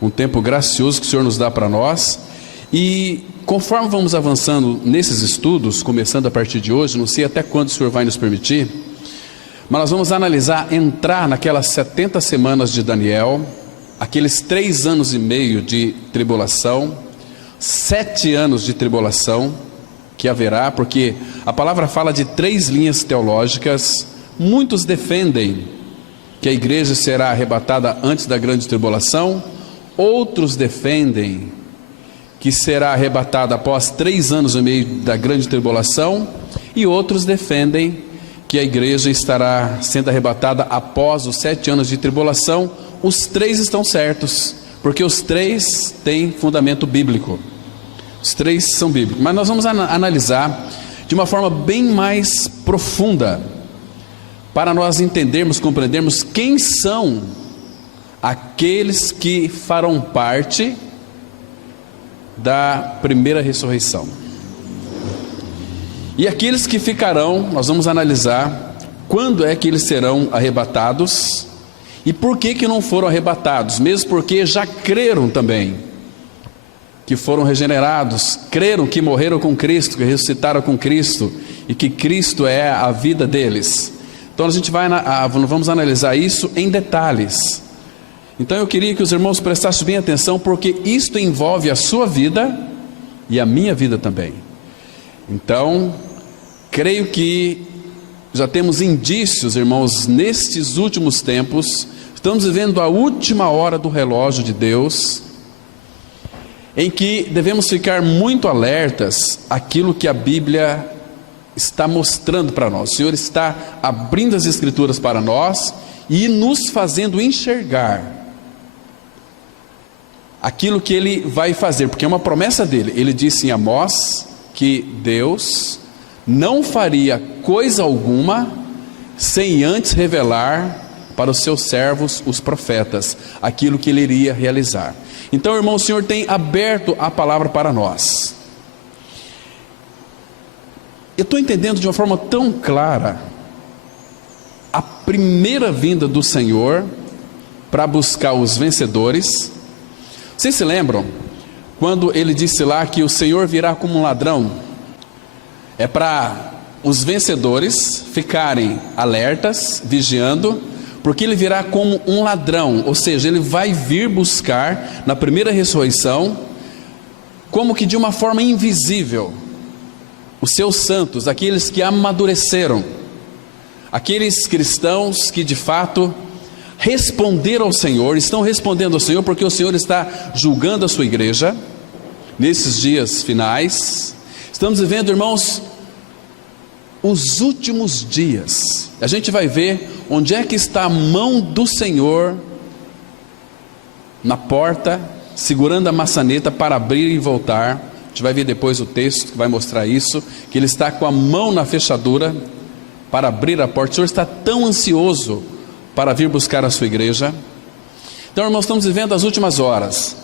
um tempo gracioso que o Senhor nos dá para nós. E conforme vamos avançando nesses estudos, começando a partir de hoje, não sei até quando o Senhor vai nos permitir, mas nós vamos analisar, entrar naquelas 70 semanas de Daniel, aqueles 3 anos e meio de tribulação, 7 anos de tribulação que haverá, porque a palavra fala de 3 linhas teológicas. Muitos defendem que a igreja será arrebatada antes da grande tribulação, outros defendem que será arrebatada após 3 anos e meio da grande tribulação, e outros defendem que a igreja estará sendo arrebatada após os 7 anos de tribulação. Os 3 estão certos, porque os 3 têm fundamento bíblico, os 3 são bíblicos, mas nós vamos analisar de uma forma bem mais profunda, para nós entendermos, compreendermos quem são aqueles que farão parte da primeira ressurreição. E aqueles que ficarão, nós vamos analisar quando é que eles serão arrebatados e por que não foram arrebatados, mesmo porque já creram também que foram regenerados, creram que morreram com Cristo, que ressuscitaram com Cristo e que Cristo é a vida deles. Então a gente vamos analisar isso em detalhes. Então eu queria que os irmãos prestassem bem atenção, porque isto envolve a sua vida e a minha vida também. Então, creio que já temos indícios, irmãos, nestes últimos tempos, estamos vivendo a última hora do relógio de Deus, em que devemos ficar muito alertas àquilo que a Bíblia está mostrando para nós. O Senhor está abrindo as Escrituras para nós e nos fazendo enxergar aquilo que Ele vai fazer, porque é uma promessa dele. Ele disse em Amós que Deus não faria coisa alguma sem antes revelar para os seus servos, os profetas, aquilo que Ele iria realizar. Então, irmão, o Senhor tem aberto a palavra para nós. Eu estou entendendo de uma forma tão clara a primeira vinda do Senhor para buscar os vencedores. Vocês se lembram quando Ele disse lá que o Senhor virá como um ladrão? É para os vencedores ficarem alertas, vigiando, porque Ele virá como um ladrão, ou seja, Ele vai vir buscar na primeira ressurreição, como que de uma forma invisível, os seus santos, aqueles que amadureceram, aqueles cristãos que de fato responderam ao Senhor, estão respondendo ao Senhor, porque o Senhor está julgando a sua igreja nesses dias finais. Estamos vivendo, irmãos, os últimos dias. A gente vai ver onde é que está a mão do Senhor na porta, segurando a maçaneta para abrir e voltar. A gente vai ver depois o texto que vai mostrar isso, que Ele está com a mão na fechadura para abrir a porta. O Senhor está tão ansioso para vir buscar a sua igreja. Então, irmãos, estamos vivendo as últimas horas.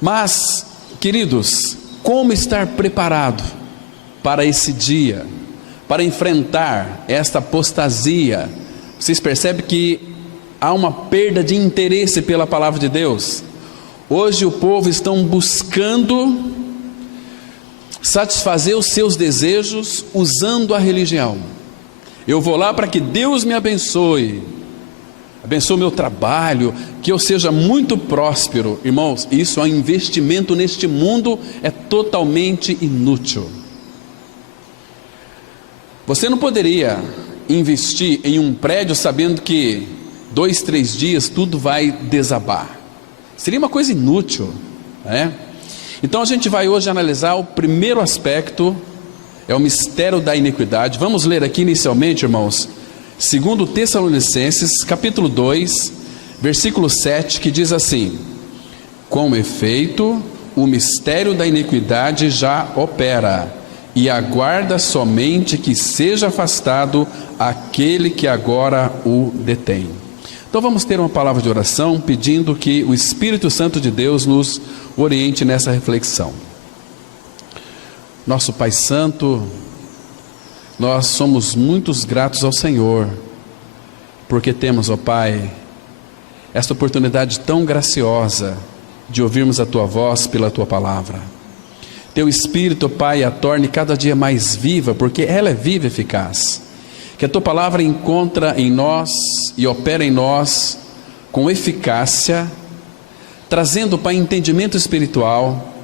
Mas, queridos, como estar preparado para esse dia, para enfrentar esta apostasia? Vocês percebem que há uma perda de interesse pela palavra de Deus. Hoje o povo está buscando satisfazer os seus desejos usando a religião. Eu vou lá para que Deus me abençoe, abençoe o meu trabalho, que eu seja muito próspero. Irmãos, isso é um investimento neste mundo, é totalmente inútil. Você não poderia investir em um prédio sabendo que 2, 3 dias tudo vai desabar. Seria uma coisa inútil, né? Então a gente vai hoje analisar o primeiro aspecto, é o mistério da iniquidade. Vamos ler aqui inicialmente, irmãos, 2 Tessalonicenses, capítulo 2, versículo 7, que diz assim: com efeito, o mistério da iniquidade já opera, e aguarda somente que seja afastado aquele que agora o detém. Então vamos ter uma palavra de oração, pedindo que o Espírito Santo de Deus nos oriente nessa reflexão. Nosso Pai Santo, nós somos muito gratos ao Senhor, porque temos, ó Pai, esta oportunidade tão graciosa de ouvirmos a Tua voz pela Tua palavra. Teu Espírito, Pai, a torne cada dia mais viva, porque ela é viva e eficaz. Que a Tua palavra encontra em nós e opera em nós com eficácia, trazendo, Pai, entendimento espiritual,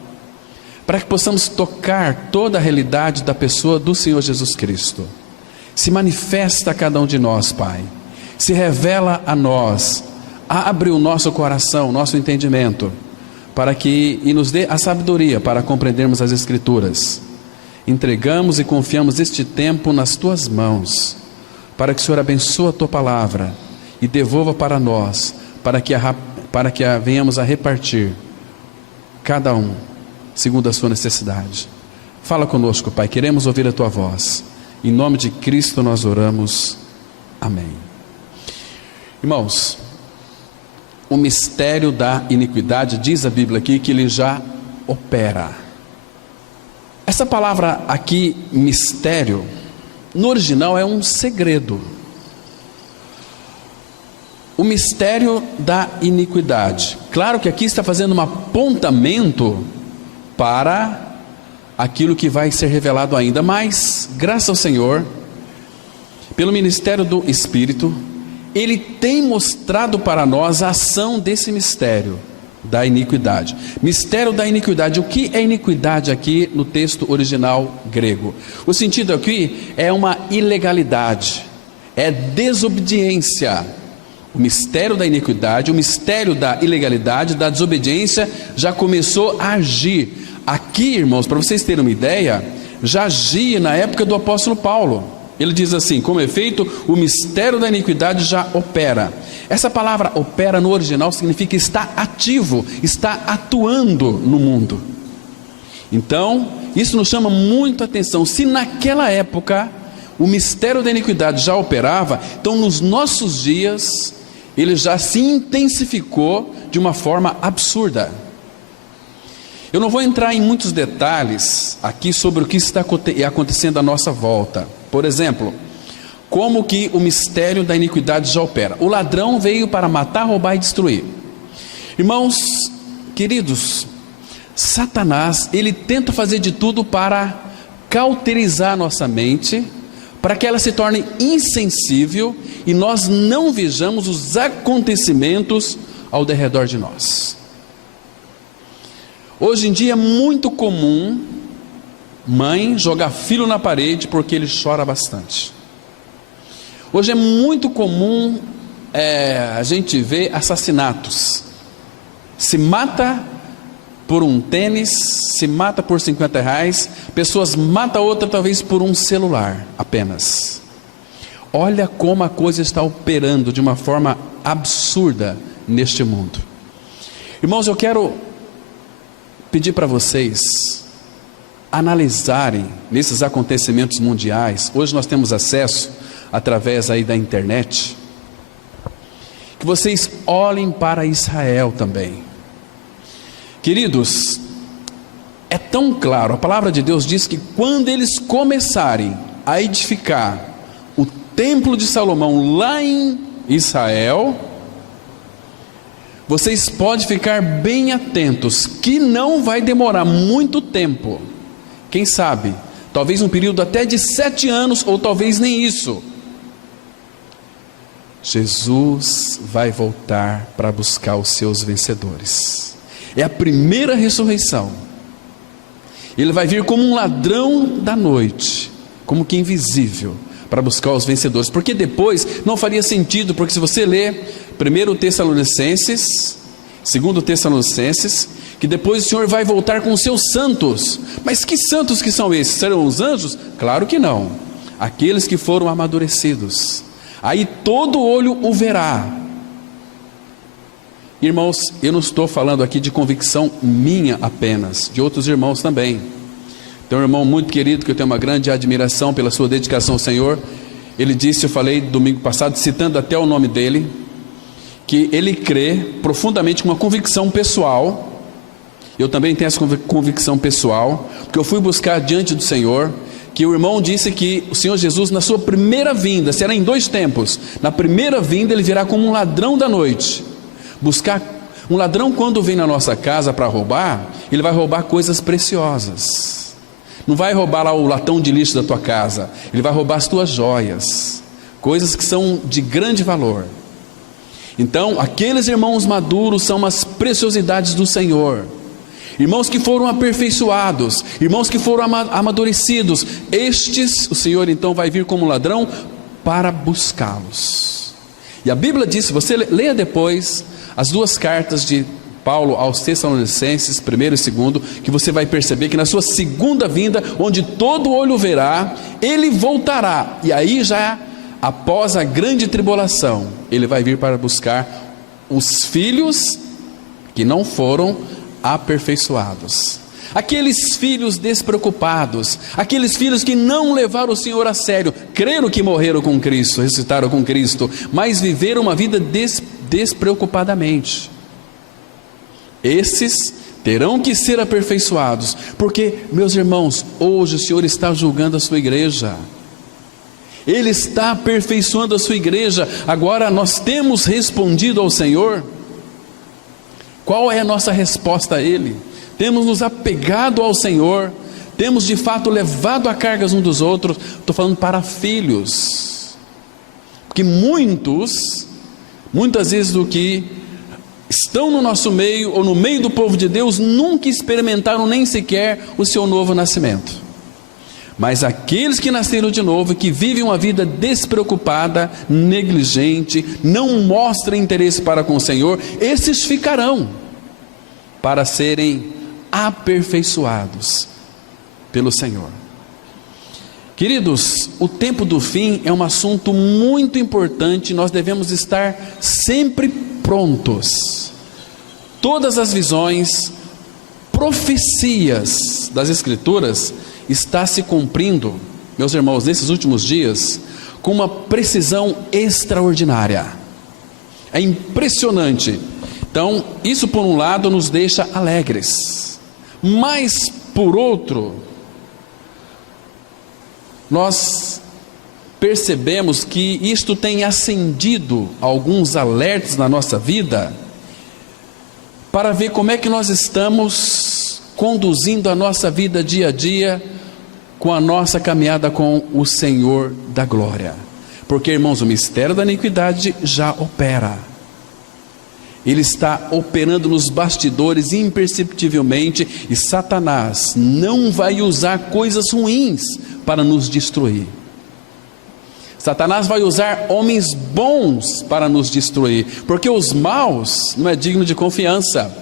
para que possamos tocar toda a realidade da pessoa do Senhor Jesus Cristo. Se manifesta a cada um de nós, Pai, se revela a nós, abre o nosso coração, o nosso entendimento, e nos dê a sabedoria para compreendermos as Escrituras. Entregamos e confiamos este tempo nas Tuas mãos, para que o Senhor abençoe a Tua palavra e devolva para nós, para que a venhamos a repartir, cada um, segundo a sua necessidade. Fala conosco, Pai, queremos ouvir a Tua voz. Em nome de Cristo nós oramos. Amém. Irmãos, o mistério da iniquidade, diz a Bíblia aqui, que ele já opera. Essa palavra aqui, mistério, no original é um segredo. O mistério da iniquidade. Claro que aqui está fazendo um apontamento para aquilo que vai ser revelado ainda, mas, graças ao Senhor, pelo ministério do Espírito, Ele tem mostrado para nós a ação desse mistério da iniquidade. Mistério da iniquidade. O que é iniquidade aqui no texto original grego? O sentido aqui é uma ilegalidade, é desobediência. O mistério da iniquidade, o mistério da ilegalidade, da desobediência já começou a agir. Aqui, irmãos, para vocês terem uma ideia, já agia na época do apóstolo Paulo. Ele diz assim: como efeito, o mistério da iniquidade já opera. Essa palavra opera no original significa está ativo, está atuando no mundo. Então, isso nos chama muito a atenção. Se naquela época o mistério da iniquidade já operava, então nos nossos dias ele já se intensificou de uma forma absurda. Eu não vou entrar em muitos detalhes aqui sobre o que está acontecendo à nossa volta. Por exemplo, como que o mistério da iniquidade já opera. O ladrão veio para matar, roubar e destruir. Irmãos queridos, Satanás, ele tenta fazer de tudo para cauterizar nossa mente, para que ela se torne insensível e nós não vejamos os acontecimentos ao derredor de nós. Hoje em dia é muito comum mãe jogar filho na parede porque ele chora bastante. Hoje é muito comum a gente ver assassinatos. Se mata por um tênis, se mata por R$50, pessoas matam outra talvez por um celular apenas. Olha como a coisa está operando de uma forma absurda neste mundo. Irmãos, eu quero pedir para vocês analisarem nesses acontecimentos mundiais. Hoje nós temos acesso através aí da internet, que vocês olhem para Israel também. Queridos, é tão claro, a palavra de Deus diz que quando eles começarem a edificar o templo de Salomão lá em Israel, vocês podem ficar bem atentos, que não vai demorar muito tempo. Quem sabe, talvez um período até de 7 anos, ou talvez nem isso. Jesus vai voltar para buscar os seus vencedores. É a primeira ressurreição. Ele vai vir como um ladrão da noite, como que invisível, para buscar os vencedores. Porque depois não faria sentido, porque se você ler 1 Tessalonicenses, 2 Tessalonicenses, que depois o Senhor vai voltar com os seus santos. Mas que santos que são esses? Serão os anjos? Claro que não. Aqueles que foram amadurecidos. Aí todo olho o verá. Irmãos, eu não estou falando aqui de convicção minha apenas, de outros irmãos também. Tem um irmão muito querido que eu tenho uma grande admiração pela sua dedicação ao Senhor. Ele disse, eu falei domingo passado, citando até o nome dele, que ele crê profundamente com uma convicção pessoal. Eu também tenho essa convicção pessoal, porque eu fui buscar diante do Senhor, que o irmão disse que o Senhor Jesus, na sua primeira vinda, será em 2 tempos. Na primeira vinda ele virá como um ladrão da noite, buscar Um ladrão, quando vem na nossa casa para roubar, ele vai roubar coisas preciosas. Não vai roubar lá o latão de lixo da tua casa, ele vai roubar as tuas joias, coisas que são de grande valor. Então, aqueles irmãos maduros são as preciosidades do Senhor. Irmãos que foram aperfeiçoados, irmãos que foram amadurecidos, estes o Senhor então vai vir como ladrão para buscá-los. E a Bíblia diz, você leia depois as duas cartas de Paulo aos Tessalonicenses, 1º e 2º, que você vai perceber que na sua segunda vinda, onde todo olho verá, ele voltará, e aí já após a grande tribulação, ele vai vir para buscar os filhos que não foram aperfeiçoados, aqueles filhos despreocupados, aqueles filhos que não levaram o Senhor a sério, creram que morreram com Cristo, ressuscitaram com Cristo, mas viveram uma vida despreocupadamente. Esses terão que ser aperfeiçoados, porque, meus irmãos, hoje o Senhor está julgando a sua igreja, Ele está aperfeiçoando a sua igreja. Agora nós temos respondido ao Senhor. Qual é a nossa resposta a Ele? Temos nos apegado ao Senhor, temos de fato levado a cargas um dos outros. Estou falando para filhos, porque muitas vezes do que estão no nosso meio, ou no meio do povo de Deus, nunca experimentaram nem sequer o seu novo nascimento. Mas aqueles que nasceram de novo, que vivem uma vida despreocupada, negligente, não mostram interesse para com o Senhor, esses ficarão para serem aperfeiçoados pelo Senhor. Queridos, o tempo do fim é um assunto muito importante, nós devemos estar sempre prontos. Todas as visões, profecias das Escrituras está se cumprindo, meus irmãos, nesses últimos dias, com uma precisão extraordinária. É impressionante. Então, isso por um lado nos deixa alegres, mas por outro, nós percebemos que isto tem acendido alguns alertas na nossa vida, para ver como é que nós estamos conduzindo a nossa vida dia a dia, com a nossa caminhada com o Senhor da glória. Porque, irmãos, o mistério da iniquidade já opera. Ele está operando nos bastidores imperceptivelmente, e Satanás não vai usar coisas ruins para nos destruir. Satanás vai usar homens bons para nos destruir, porque os maus não é digno de confiança.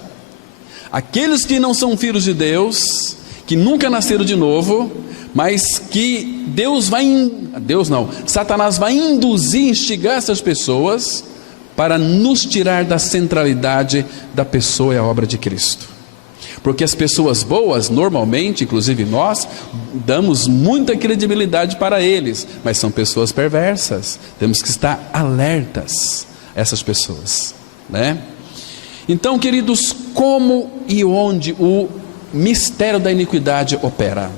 Aqueles que não são filhos de Deus, que nunca nasceram de novo, mas que Satanás vai induzir, instigar essas pessoas para nos tirar da centralidade da pessoa e a obra de Cristo. Porque as pessoas boas, normalmente, inclusive nós, damos muita credibilidade para eles, mas são pessoas perversas. Temos que estar alertas a essas pessoas, né? Então, queridos, como e onde o mistério da iniquidade opera?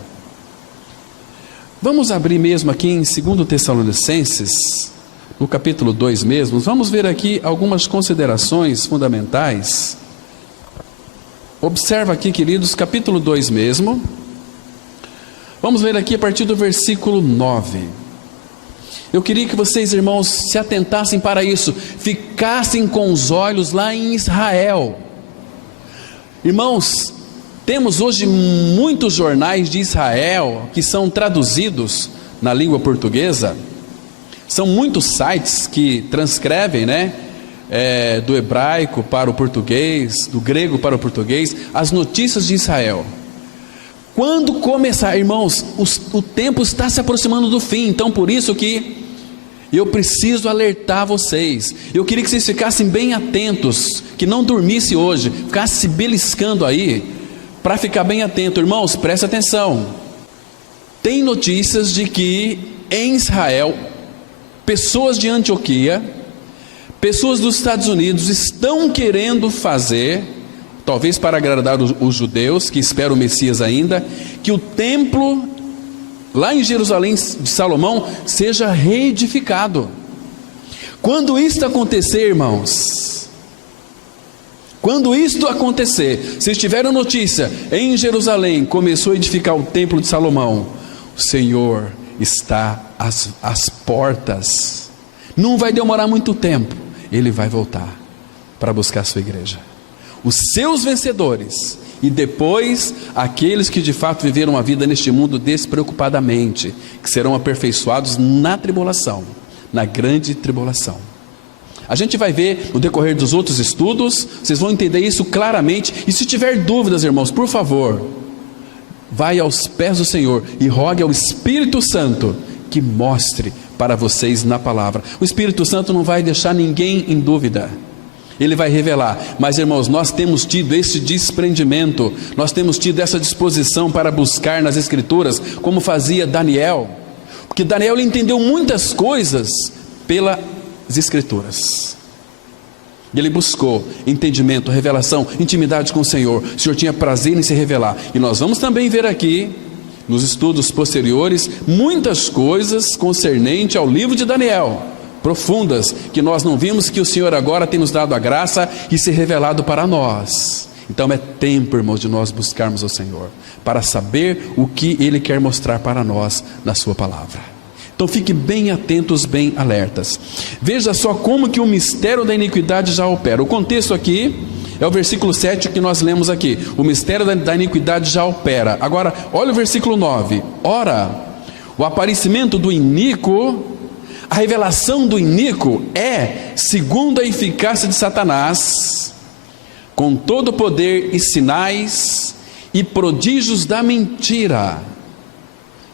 Vamos abrir mesmo aqui em 2 Tessalonicenses, no capítulo 2 mesmo. Vamos ver aqui algumas considerações fundamentais. Observa aqui, queridos, capítulo 2 mesmo. Vamos ler aqui a partir do versículo 9. Eu queria que vocês, irmãos, se atentassem para isso, ficassem com os olhos lá em Israel. Irmãos, temos hoje muitos jornais de Israel que são traduzidos na língua portuguesa. São muitos sites que transcrevem, do hebraico para o português, do grego para o português, as notícias de Israel. Quando começar, irmãos, o tempo está se aproximando do fim, então por isso que eu preciso alertar vocês. Eu queria que vocês ficassem bem atentos, que não dormisse hoje, ficasse se beliscando aí, para ficar bem atento. Irmãos, preste atenção. Tem notícias de que em Israel, pessoas de Antioquia, pessoas dos Estados Unidos estão querendo fazer, talvez para agradar os judeus que esperam o Messias ainda, que o templo lá em Jerusalém de Salomão seja reedificado. Quando isso acontecer, irmãos, Quando isto acontecer, se tiveram notícia, em Jerusalém começou a edificar o templo de Salomão, o Senhor está às portas, não vai demorar muito tempo, Ele vai voltar para buscar a sua igreja, os seus vencedores, e depois aqueles que de fato viveram uma vida neste mundo despreocupadamente, que serão aperfeiçoados na tribulação, na grande tribulação. A gente vai ver no decorrer dos outros estudos, vocês vão entender isso claramente. E se tiver dúvidas, irmãos, por favor, vai aos pés do Senhor e rogue ao Espírito Santo que mostre para vocês na palavra. O Espírito Santo não vai deixar ninguém em dúvida, Ele vai revelar. Mas, irmãos, nós temos tido esse desprendimento, nós temos tido essa disposição para buscar nas Escrituras, como fazia Daniel, porque Daniel entendeu muitas coisas pelas Escrituras. Ele buscou entendimento, revelação, intimidade com o Senhor. O Senhor tinha prazer em se revelar. E nós vamos também ver aqui, nos estudos posteriores, muitas coisas concernente ao livro de Daniel, profundas, que nós não vimos, que o Senhor agora tem nos dado a graça e se revelado para nós. Então é tempo, irmãos, de nós buscarmos o Senhor, para saber o que Ele quer mostrar para nós na sua palavra. Então fique bem atentos, bem alertas. Veja só como que o mistério da iniquidade já opera. O contexto aqui é o versículo 7 que nós lemos aqui. O mistério da iniquidade já opera. Agora, olha o versículo 9. Ora, o aparecimento do iníquo, a revelação do iníquo é segundo a eficácia de Satanás, com todo o poder e sinais e prodígios da mentira.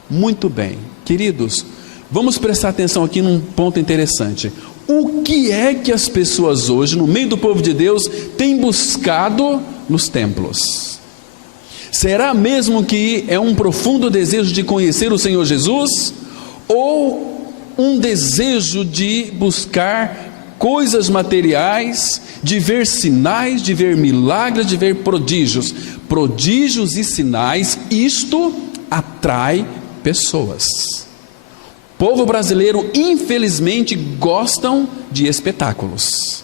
Muito bem, queridos, vamos prestar atenção aqui num ponto interessante. O que é que as pessoas hoje, no meio do povo de Deus, têm buscado nos templos? Será mesmo que é um profundo desejo de conhecer o Senhor Jesus? Ou um desejo de buscar coisas materiais, de ver sinais, de ver milagres, de ver prodígios? Prodígios e sinais, isto atrai pessoas. O povo brasileiro, infelizmente, gostam de espetáculos,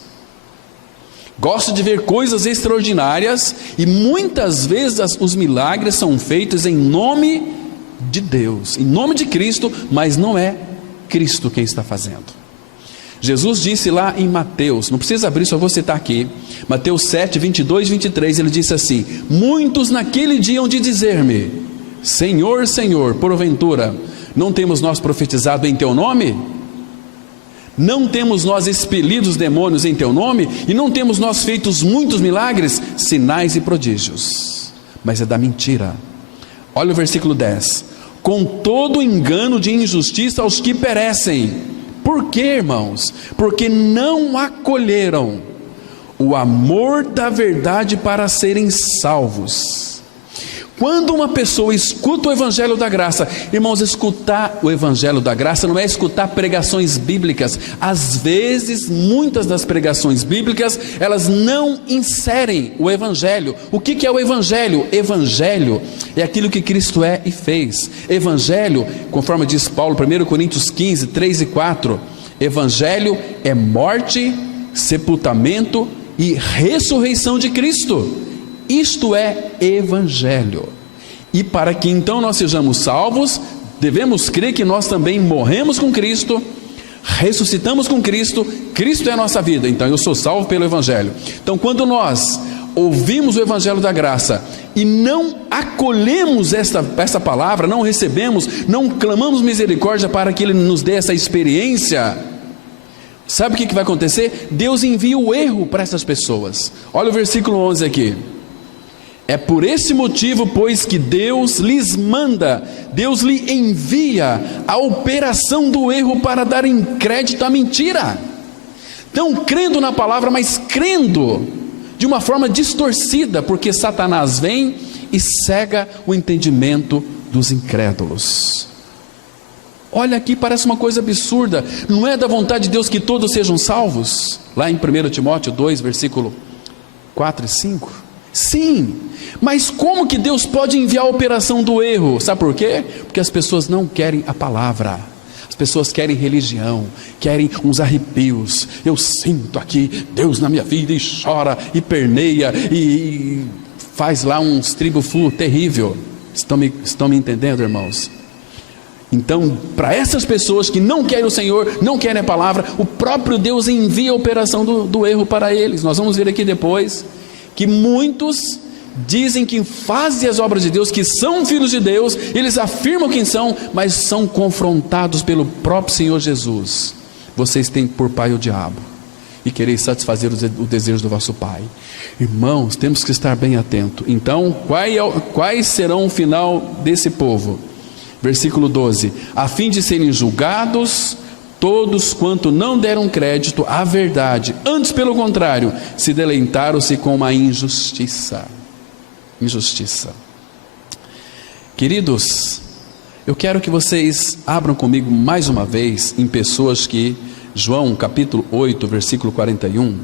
gosta de ver coisas extraordinárias, e muitas vezes os milagres são feitos em nome de Deus, em nome de Cristo, mas não é Cristo quem está fazendo. Jesus disse lá em Mateus, não precisa abrir, só vou citar aqui, Mateus 7, 22 e 23, ele disse assim: muitos naquele dia hão de dizer-me, Senhor, Senhor, porventura não temos nós profetizado em teu nome? Não temos nós expelido os demônios em teu nome? E não temos nós feito muitos milagres, sinais e prodígios? Mas é da mentira. Olha o versículo 10: com todo engano de injustiça aos que perecem. Por quê, irmãos? Porque não acolheram o amor da verdade para serem salvos. Quando uma pessoa escuta o Evangelho da Graça, irmãos, escutar o Evangelho da Graça não é escutar pregações bíblicas. Às vezes, muitas das pregações bíblicas, elas não inserem o Evangelho. O que é o Evangelho? Evangelho é aquilo que Cristo é e fez. Evangelho, conforme diz Paulo, 1 Coríntios 15, 3 e 4, Evangelho é morte, sepultamento e ressurreição de Cristo. Isto é Evangelho. E para que então nós sejamos salvos, devemos crer que nós também morremos com Cristo, ressuscitamos com Cristo, Cristo é a nossa vida. Então eu sou salvo pelo Evangelho. Então quando nós ouvimos o Evangelho da Graça e não acolhemos essa palavra, não recebemos, não clamamos misericórdia para que Ele nos dê essa experiência, sabe o que vai acontecer? Deus envia o erro para essas pessoas. Olha o versículo 11 aqui. É por esse motivo, pois, que Deus lhes manda, Deus lhe envia a operação do erro para darem crédito à mentira. Então, crendo na palavra, mas crendo de uma forma distorcida, porque Satanás vem e cega o entendimento dos incrédulos. Olha aqui, parece uma coisa absurda. Não é da vontade de Deus que todos sejam salvos? Lá em 1 Timóteo 2, versículo 4 e 5. Sim, mas como que Deus pode enviar a operação do erro? Sabe por quê? Porque as pessoas não querem a palavra. As pessoas querem religião, querem uns arrepios. Eu sinto aqui Deus na minha vida, e chora, e perneia, e faz lá um estribo-flu terrível. Estão me entendendo, irmãos? Então, para essas pessoas que não querem o Senhor, não querem a palavra, o próprio Deus envia a operação do erro para eles. Nós vamos ver aqui depois que muitos dizem que fazem as obras de Deus, que são filhos de Deus, eles afirmam quem são, mas são confrontados pelo próprio Senhor Jesus. Vocês têm por pai o diabo, e quereis satisfazer o desejo do vosso pai. Irmãos, temos que estar bem atentos. Então, quais serão o final desse povo? Versículo 12: a fim de serem julgados todos quanto não deram crédito à verdade, antes pelo contrário, se deleitaram-se com uma injustiça. Queridos, eu quero que vocês abram comigo mais uma vez em pessoas que, João capítulo 8, versículo 41.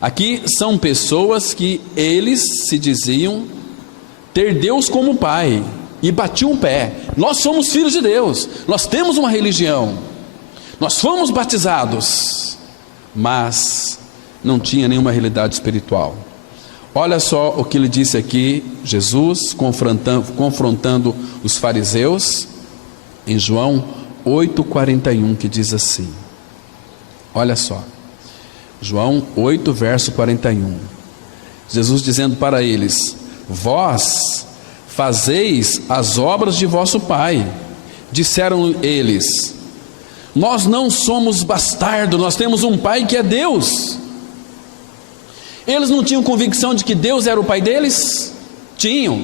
Aqui são pessoas que eles se diziam ter Deus como pai, e batiam o pé. Nós somos filhos de Deus, nós temos uma religião, nós fomos batizados, mas não tinha nenhuma realidade espiritual. Olha só o que ele disse aqui, Jesus confrontando os fariseus, em João 8,41, que diz assim, olha só, João 8, verso 41, Jesus dizendo para eles: vós fazeis as obras de vosso pai. Disseram eles: nós não somos bastardos, nós temos um pai que é Deus. Eles não tinham convicção de que Deus era o pai deles? Tinham.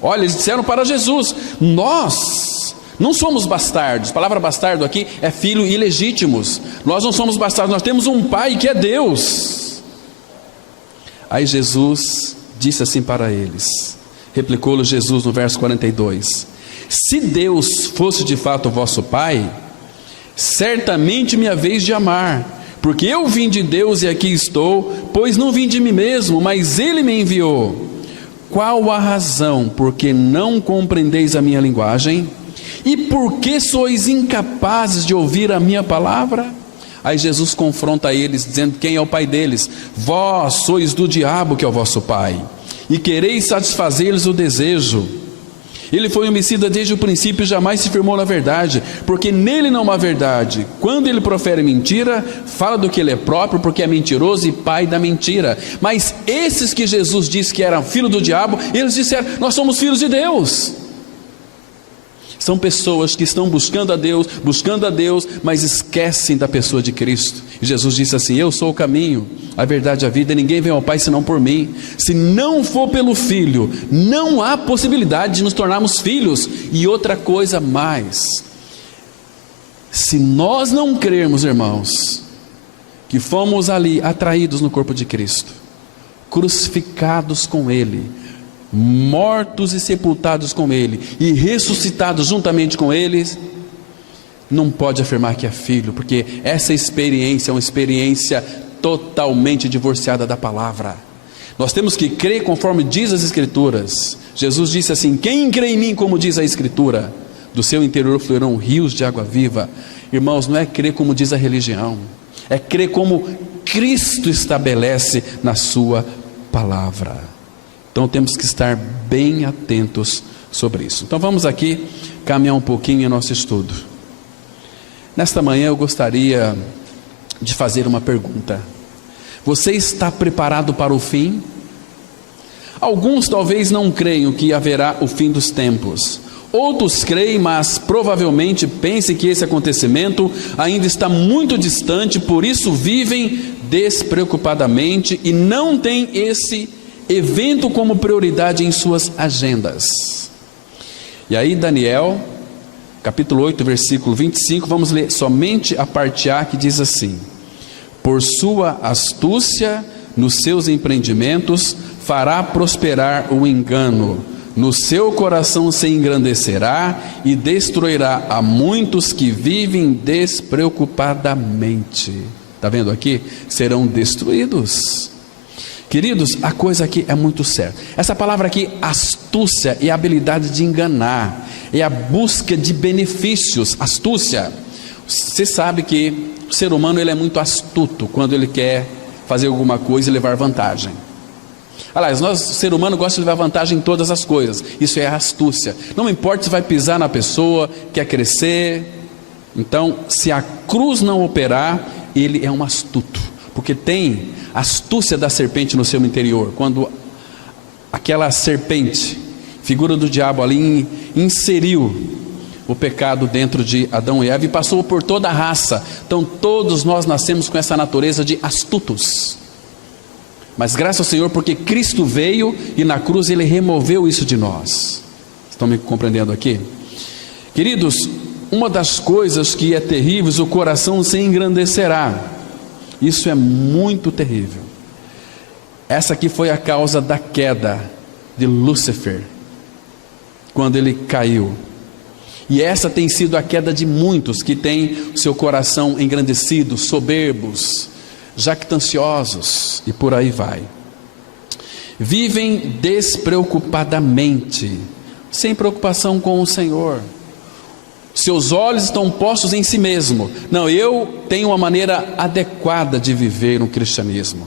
Olha, eles disseram para Jesus: nós não somos bastardos. A palavra bastardo aqui é filho ilegítimos. Nós não somos bastardos, nós temos um pai que é Deus. Aí Jesus disse assim para eles, replicou-lhe Jesus no verso 42: se Deus fosse de fato o vosso pai, certamente me haveis de amar, porque eu vim de Deus e aqui estou, pois não vim de mim mesmo, mas Ele me enviou. Qual a razão porque não compreendeis a minha linguagem? E por que sois incapazes de ouvir a minha palavra? Aí Jesus confronta eles, dizendo quem é o pai deles: vós sois do diabo, que é o vosso pai, e quereis satisfazer-lhes o desejo. Ele foi homicida desde o princípio e jamais se firmou na verdade, porque nele não há verdade. Quando ele profere mentira, fala do que ele é próprio, porque é mentiroso e pai da mentira. Mas esses que Jesus disse que eram filhos do diabo, eles disseram: nós somos filhos de Deus. São pessoas que estão buscando a Deus, mas esquecem da pessoa de Cristo. E Jesus disse assim: eu sou o caminho, a verdade e a vida, ninguém vem ao Pai senão por mim. Se não for pelo Filho, não há possibilidade de nos tornarmos filhos. E outra coisa mais, se nós não crermos, irmãos, que fomos ali atraídos no corpo de Cristo, crucificados com Ele, mortos e sepultados com Ele, e ressuscitados juntamente com Ele, não pode afirmar que é filho, porque essa experiência é uma experiência totalmente divorciada da palavra. Nós temos que crer conforme diz as Escrituras. Jesus disse assim: quem crê em mim, como diz a Escritura, do seu interior fluirão rios de água viva. Irmãos, não é crer como diz a religião, é crer como Cristo estabelece na sua palavra. Então temos que estar bem atentos sobre isso. Então vamos aqui caminhar um pouquinho em nosso estudo. Nesta manhã eu gostaria de fazer uma pergunta: você está preparado para o fim? Alguns talvez não creiam que haverá o fim dos tempos. Outros creem, mas provavelmente pensem que esse acontecimento ainda está muito distante, por isso vivem despreocupadamente e não têm esse evento como prioridade em suas agendas. E aí Daniel, capítulo 8, versículo 25, vamos ler somente a parte A, que diz assim: por sua astúcia nos seus empreendimentos fará prosperar o engano, no seu coração se engrandecerá e destruirá a muitos que vivem despreocupadamente. Está vendo aqui? Serão destruídos. Queridos, a coisa aqui é muito séria. Essa palavra aqui, astúcia, é a habilidade de enganar, é a busca de benefícios. Astúcia. Você sabe que o ser humano ele é muito astuto quando ele quer fazer alguma coisa e levar vantagem. Aliás, o ser humano gosta de levar vantagem em todas as coisas. Isso é astúcia. Não importa se vai pisar na pessoa, quer crescer. Então, se a cruz não operar, ele é um astuto, porque tem a astúcia da serpente no seu interior. Quando aquela serpente, figura do diabo ali, inseriu o pecado dentro de Adão e Eva e passou por toda a raça. Então todos nós nascemos com essa natureza de astutos. Mas graças ao Senhor, porque Cristo veio e na cruz Ele removeu isso de nós. Estão me compreendendo aqui? Queridos, uma das coisas que é terrível, o coração se engrandecerá. Isso é muito terrível. Essa aqui foi a causa da queda de Lúcifer, quando ele caiu. E essa tem sido a queda de muitos que têm o seu coração engrandecido, soberbos, jactanciosos e por aí vai. Vivem despreocupadamente, sem preocupação com o Senhor. Seus olhos estão postos em si mesmo. Não, eu tenho uma maneira adequada de viver no cristianismo.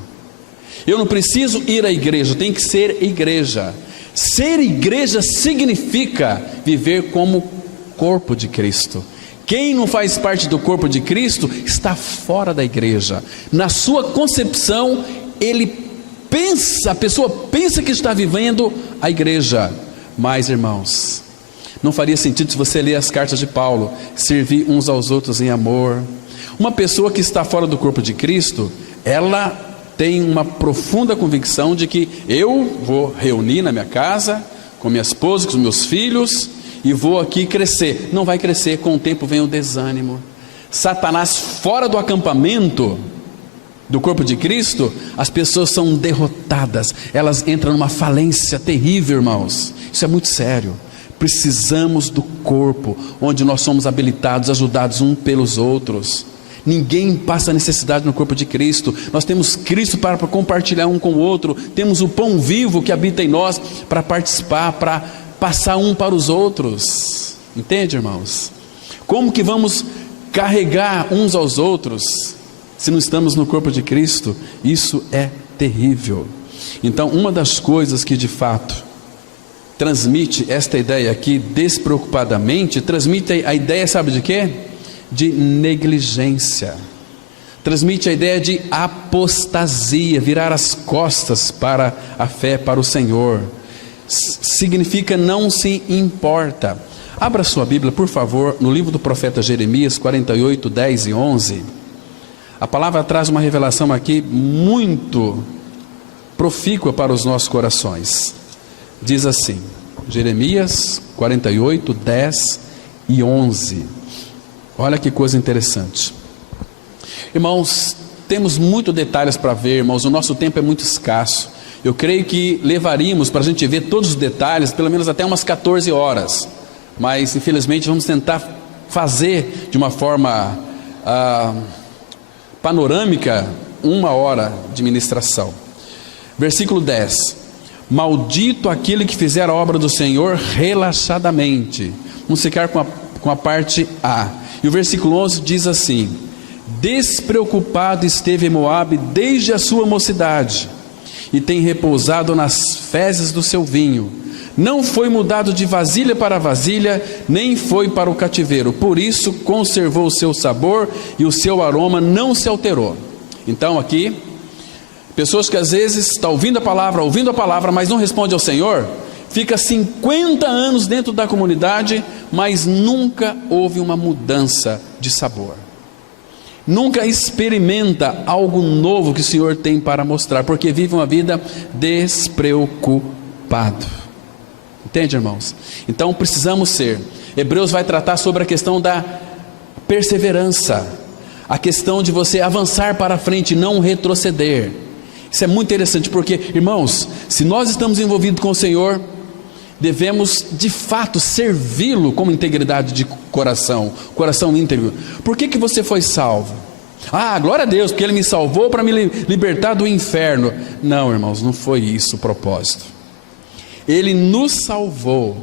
Eu não preciso ir à igreja, eu tenho que ser igreja. Ser igreja significa viver como corpo de Cristo. Quem não faz parte do corpo de Cristo está fora da igreja. Na sua concepção, a pessoa pensa que está vivendo a igreja. Mas, irmãos, não faria sentido se você ler as cartas de Paulo, servir uns aos outros em amor. Uma pessoa que está fora do corpo de Cristo, ela tem uma profunda convicção de que eu vou reunir na minha casa, com minha esposa, com os meus filhos, e vou aqui crescer. Não vai crescer, com o tempo vem o desânimo. Satanás fora do acampamento do corpo de Cristo, as pessoas são derrotadas, elas entram numa falência terrível, irmãos. Isso é muito sério. Precisamos do corpo, onde nós somos habilitados, ajudados uns pelos outros. Ninguém passa necessidade no corpo de Cristo. Nós temos Cristo para compartilhar um com o outro. Temos o pão vivo que habita em nós para participar, para passar um para os outros. Entende, irmãos? Como que vamos carregar uns aos outros se não estamos no corpo de Cristo? Isso é terrível. Então, uma das coisas que de fato transmite esta ideia aqui, despreocupadamente, transmite a ideia, sabe de quê? De negligência. Transmite a ideia de apostasia, virar as costas para a fé, para o Senhor. Significa não se importa. Abra sua Bíblia, por favor, no livro do profeta Jeremias 48, 10 e 11. A palavra traz uma revelação aqui muito profícua para os nossos corações. Diz assim, Jeremias 48, 10 e 11. Olha que coisa interessante. Irmãos, temos muitos detalhes para ver, irmãos, o nosso tempo é muito escasso. Eu creio que levaríamos para a gente ver todos os detalhes, pelo menos até umas 14 horas. Mas, infelizmente, vamos tentar fazer de uma forma panorâmica, 1 hora de ministração. Versículo 10. Maldito aquele que fizer a obra do Senhor relaxadamente. Vamos ficar com a parte A. E o versículo 11 diz assim: despreocupado esteve Moabe desde a sua mocidade, e tem repousado nas fezes do seu vinho. Não foi mudado de vasilha para vasilha, nem foi para o cativeiro. Por isso conservou o seu sabor e o seu aroma não se alterou. Então aqui, pessoas que às vezes estão ouvindo a palavra, mas não responde ao Senhor, fica 50 anos dentro da comunidade, mas nunca houve uma mudança de sabor. Nunca experimenta algo novo que o Senhor tem para mostrar, porque vive uma vida despreocupado. Entende, irmãos? Então precisamos ser. Hebreus vai tratar sobre a questão da perseverança, a questão de você avançar para frente, não retroceder. Isso é muito interessante, porque, irmãos, se nós estamos envolvidos com o Senhor, devemos de fato servi-lo com integridade de coração íntegro. Por que você foi salvo? Ah, glória a Deus, porque Ele me salvou para me libertar do inferno. Não, irmãos, não foi isso o propósito. Ele nos salvou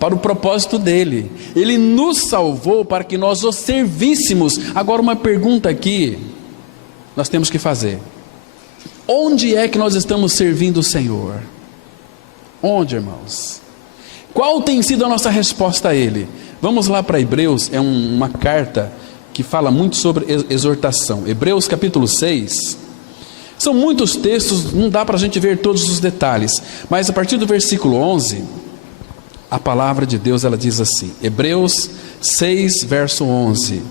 para o propósito dEle. Ele nos salvou para que nós o servíssemos. Agora uma pergunta aqui, nós temos que fazer. Onde é que nós estamos servindo o Senhor? Onde, irmãos? Qual tem sido a nossa resposta a Ele? Vamos lá para Hebreus, é uma carta que fala muito sobre exortação. Hebreus capítulo 6, são muitos textos, não dá para a gente ver todos os detalhes, mas a partir do versículo 11, a palavra de Deus, ela diz assim, Hebreus 6, verso 11,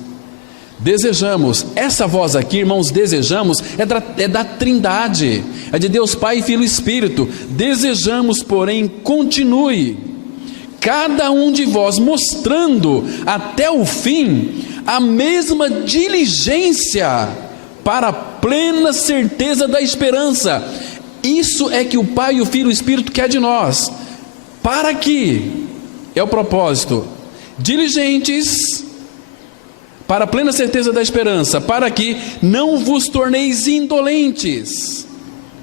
desejamos, essa voz aqui, irmãos, desejamos, é da Trindade, é de Deus Pai, Filho e Espírito, desejamos, porém, continue, cada um de vós mostrando até o fim a mesma diligência para a plena certeza da esperança. Isso é que o Pai, o Filho e o Espírito quer de nós. Para que, é o propósito, diligentes para a plena certeza da esperança, para que não vos torneis indolentes,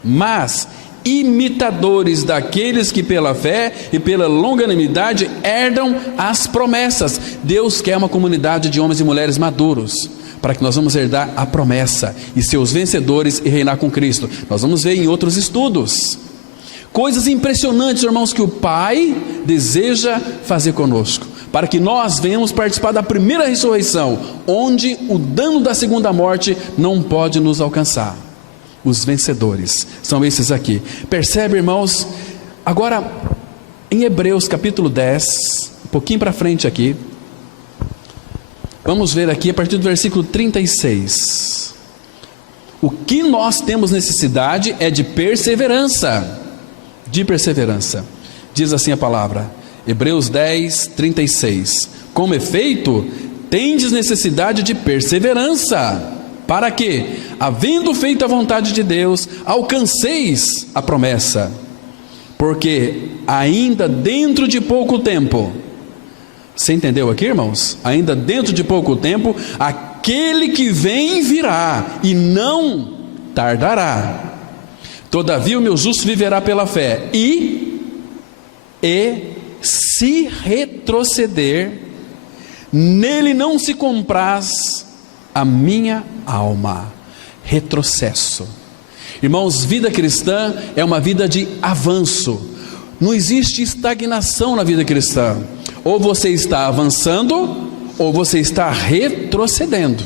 mas imitadores daqueles que pela fé e pela longanimidade herdam as promessas. Deus quer uma comunidade de homens e mulheres maduros, para que nós vamos herdar a promessa e ser os vencedores e reinar com Cristo. Nós vamos ver em outros estudos coisas impressionantes, irmãos, que o Pai deseja fazer conosco, para que nós venhamos participar da primeira ressurreição, onde o dano da segunda morte não pode nos alcançar. Os vencedores são esses aqui. Percebe, irmãos? Agora, em Hebreus capítulo 10, um pouquinho para frente aqui, vamos ver aqui a partir do versículo 36. O que nós temos necessidade é de perseverança. De perseverança. Diz assim a palavra, Hebreus 10, 36. Com efeito, tendes necessidade de perseverança, para que, havendo feito a vontade de Deus, alcanceis a promessa. Porque ainda dentro de pouco tempo, você entendeu aqui, irmãos? Ainda dentro de pouco tempo, aquele que vem virá, e não tardará. Todavia o meu justo viverá pela fé, e se retroceder, nele não se compraz a minha alma. Retrocesso. Irmãos, vida cristã é uma vida de avanço. Não existe estagnação na vida cristã. Ou você está avançando, ou você está retrocedendo.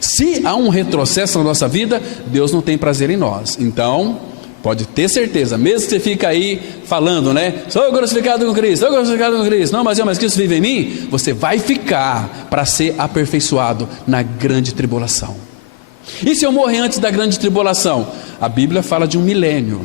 Se há um retrocesso na nossa vida, Deus não tem prazer em nós. Então, pode ter certeza, mesmo que você fica aí falando, né? Sou glorificado com Cristo, sou glorificado com Cristo. Não, mas Cristo vive em mim. Você vai ficar para ser aperfeiçoado na grande tribulação. E se eu morrer antes da grande tribulação? A Bíblia fala de um milênio.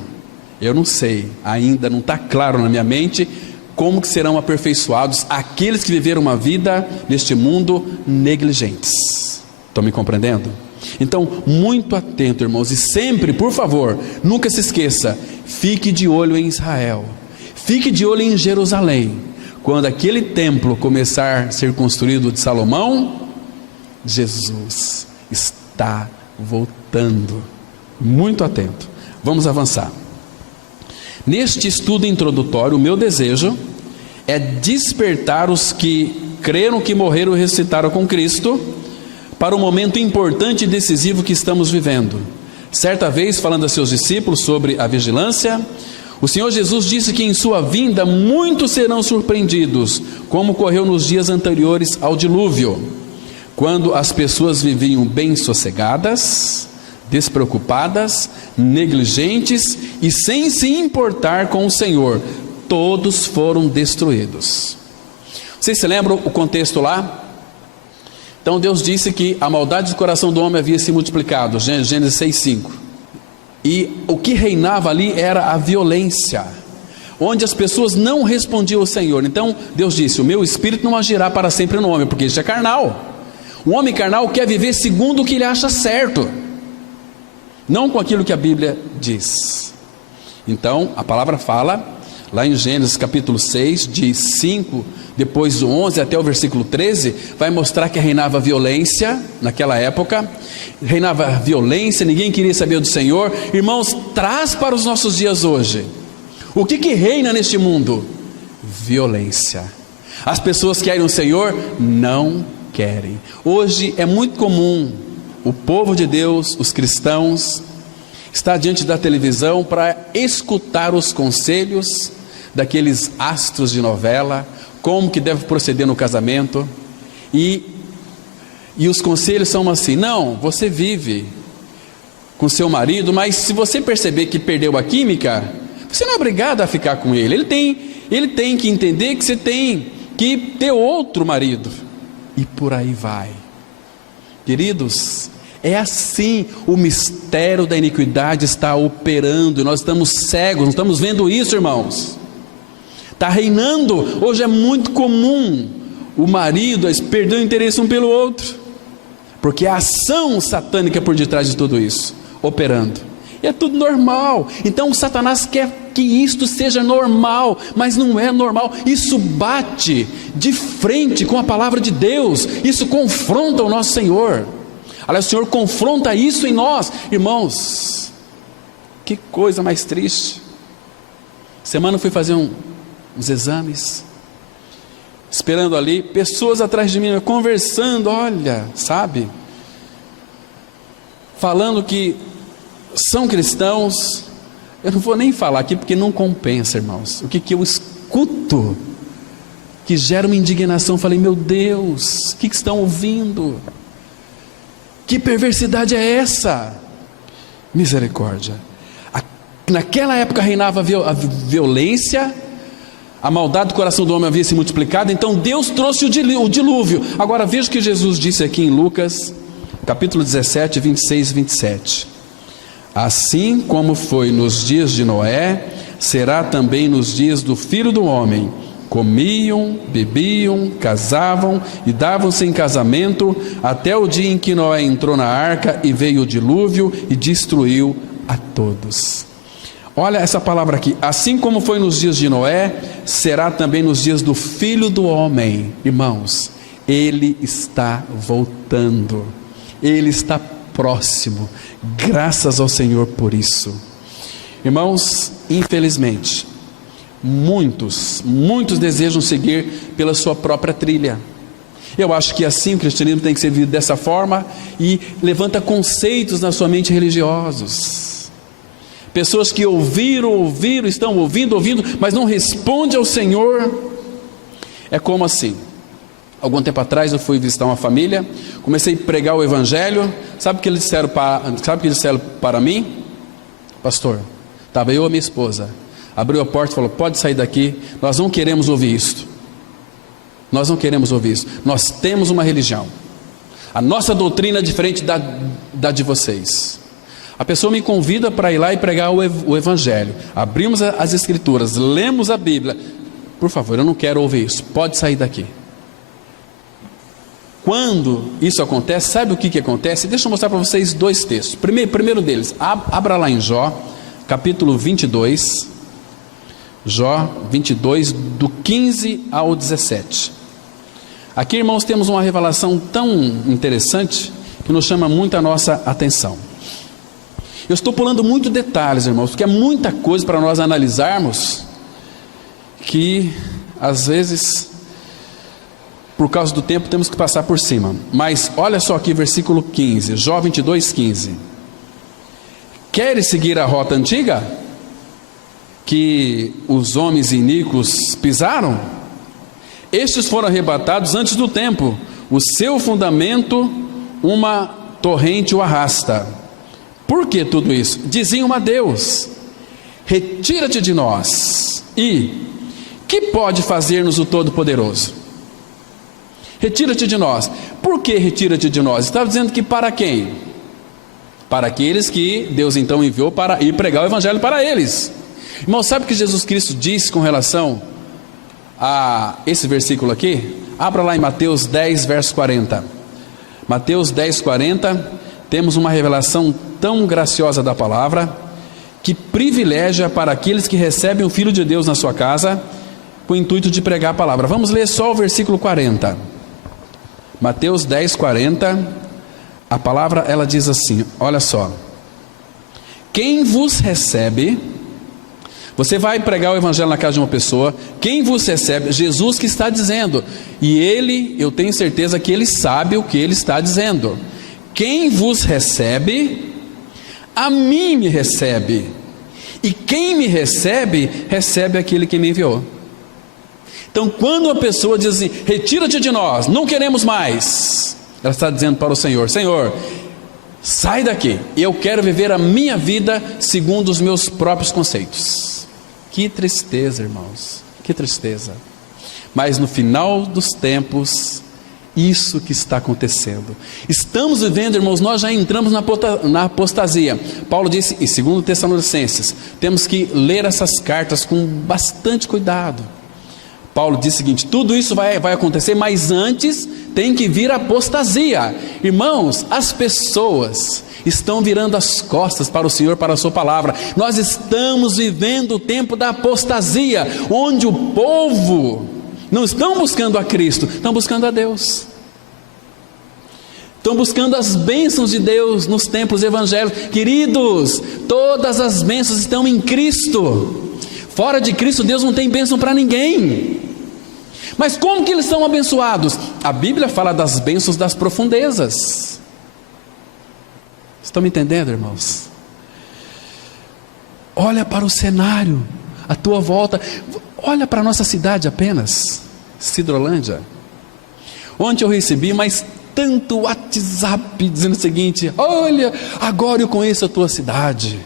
Eu não sei, ainda não está claro na minha mente como que serão aperfeiçoados aqueles que viveram uma vida neste mundo negligentes. Estão me compreendendo? Então, muito atento, irmãos, e sempre, por favor, nunca se esqueça, fique de olho em Israel, fique de olho em Jerusalém. Quando aquele templo começar a ser construído de Salomão, Jesus está voltando. Muito atento. Vamos avançar. Neste estudo introdutório, o meu desejo é despertar os que creram que morreram e ressuscitaram com Cristo para o momento importante e decisivo que estamos vivendo. Certa vez, falando a seus discípulos sobre a vigilância, o Senhor Jesus disse que em sua vinda muitos serão surpreendidos, como ocorreu nos dias anteriores ao dilúvio, quando as pessoas viviam bem sossegadas, despreocupadas, negligentes e sem se importar com o Senhor. Todos foram destruídos. Vocês se lembram o contexto lá? Então Deus disse que a maldade do coração do homem havia se multiplicado, Gênesis 6:5. E o que reinava ali era a violência, onde as pessoas não respondiam ao Senhor. Então Deus disse, o meu espírito não agirá para sempre no homem, porque isso é carnal. O homem carnal quer viver segundo o que ele acha certo, não com aquilo que a Bíblia diz. Então a palavra fala, Lá em Gênesis capítulo 6, de 5, depois do 11 até o versículo 13, vai mostrar que reinava violência naquela época, reinava violência, ninguém queria saber do Senhor. Irmãos, traz para os nossos dias hoje, o que reina neste mundo? Violência. As pessoas querem o Senhor? Não querem. Hoje é muito comum o povo de Deus, os cristãos, estar diante da televisão para escutar os conselhos daqueles astros de novela, como que deve proceder no casamento, e os conselhos são assim: não, você vive com seu marido, mas se você perceber que perdeu a química, você não é obrigado a ficar com ele. Ele tem que entender que você tem que ter outro marido, e por aí vai. Queridos, é assim, o mistério da iniquidade está operando, e nós estamos cegos, não estamos vendo isso, irmãos. Está reinando. Hoje é muito comum o marido perder o interesse um pelo outro, porque a ação satânica por detrás de tudo isso, operando, e é tudo normal. Então o Satanás quer que isto seja normal, mas não é normal. Isso bate de frente com a palavra de Deus, isso confronta o nosso Senhor. Aliás, o Senhor confronta isso em nós. Irmãos, que coisa mais triste. Semana eu fui fazer uns exames, esperando ali, pessoas atrás de mim, conversando, olha, sabe, falando que são cristãos. Eu não vou nem falar aqui, porque não compensa, irmãos. O que eu escuto, que gera uma indignação. Falei, meu Deus, o que estão ouvindo? Que perversidade é essa? Misericórdia. Naquela época reinava a violência, a maldade do coração do homem havia se multiplicado, então Deus trouxe o dilúvio. Agora veja o que Jesus disse aqui em Lucas, capítulo 17, 26 e 27. Assim como foi nos dias de Noé, será também nos dias do Filho do Homem. Comiam, bebiam, casavam e davam-se em casamento, até o dia em que Noé entrou na arca e veio o dilúvio e destruiu a todos. Olha essa palavra aqui: assim como foi nos dias de Noé, será também nos dias do Filho do Homem. Irmãos, Ele está voltando, Ele está próximo, graças ao Senhor por isso. Irmãos, infelizmente, muitos desejam seguir pela sua própria trilha. Eu acho que assim o cristianismo tem que ser vivido dessa forma, e levanta conceitos na sua mente religiosos. Pessoas que ouviram, estão ouvindo, mas não respondem ao Senhor. É como assim, algum tempo atrás eu fui visitar uma família, comecei a pregar o Evangelho. Sabe o que eles disseram para mim? Pastor, estava eu e minha esposa, abriu a porta e falou: pode sair daqui, nós não queremos ouvir isto. Nós não queremos ouvir isso. Nós temos uma religião, a nossa doutrina é diferente da de vocês. A pessoa me convida para ir lá e pregar o Evangelho, abrimos as Escrituras, lemos a Bíblia. Por favor, eu não quero ouvir isso, pode sair daqui. Quando isso acontece, sabe o que acontece? Deixa eu mostrar para vocês dois textos. Primeiro deles, abra lá em Jó, capítulo 22, Jó 22, do 15 ao 17. Aqui, irmãos, temos uma revelação tão interessante que nos chama muito a nossa atenção. Eu estou pulando muito detalhes, irmãos, porque é muita coisa para nós analisarmos, que às vezes, por causa do tempo, temos que passar por cima. Mas olha só aqui, versículo 15, Jó 22, 15. Queres seguir a rota antiga, que os homens iníquos pisaram? Estes foram arrebatados antes do tempo, o seu fundamento uma torrente o arrasta. Por que tudo isso? Diziam a Deus: retira-te de nós. E que pode fazer-nos o Todo-Poderoso? Retira-te de nós. Por que retira-te de nós? Estava dizendo que para quem? Para aqueles que Deus então enviou para ir pregar o Evangelho para eles. Irmão, sabe o que Jesus Cristo disse com relação a esse versículo aqui? Abra lá em Mateus 10, verso 40. Mateus 10, 40. Temos uma revelação tão graciosa da palavra, Que privilégio para aqueles que recebem o Filho de Deus na sua casa, com o intuito de pregar a palavra. Vamos ler só o versículo 40. Mateus 10, 40. A palavra, ela diz assim, olha só. Quem vos recebe, você vai pregar o evangelho na casa de uma pessoa, quem vos recebe, Jesus que está dizendo, e ele, eu tenho certeza que ele sabe o que ele está dizendo. Quem vos recebe, a mim me recebe, e quem me recebe, recebe aquele que me enviou. Então, quando uma pessoa diz assim, retira-te de nós, não queremos mais, ela está dizendo para o Senhor, Senhor, sai daqui, eu quero viver a minha vida segundo os meus próprios conceitos. Que tristeza, irmãos, que tristeza. Mas no final dos tempos, isso que está acontecendo. Estamos vivendo, irmãos, nós já entramos na apostasia. Paulo disse em 2 Tessalonicenses, temos que ler essas cartas com bastante cuidado. Paulo diz o seguinte, tudo isso vai acontecer, mas antes tem que vir a apostasia. Irmãos, as pessoas estão virando as costas para o Senhor, para a sua palavra. Nós estamos vivendo o tempo da apostasia, onde o povo não estão buscando a Cristo, estão buscando a Deus. Estão buscando as bênçãos de Deus nos templos evangélicos. Queridos, todas as bênçãos estão em Cristo. Fora de Cristo, Deus não tem bênção para ninguém. Mas como que eles são abençoados? A Bíblia fala das bênçãos das profundezas. Estão me entendendo, irmãos? Olha para o cenário à tua volta. Olha para a nossa cidade apenas, Sidrolândia. Ontem eu recebi mais tanto WhatsApp dizendo o seguinte, olha, agora eu conheço a tua cidade.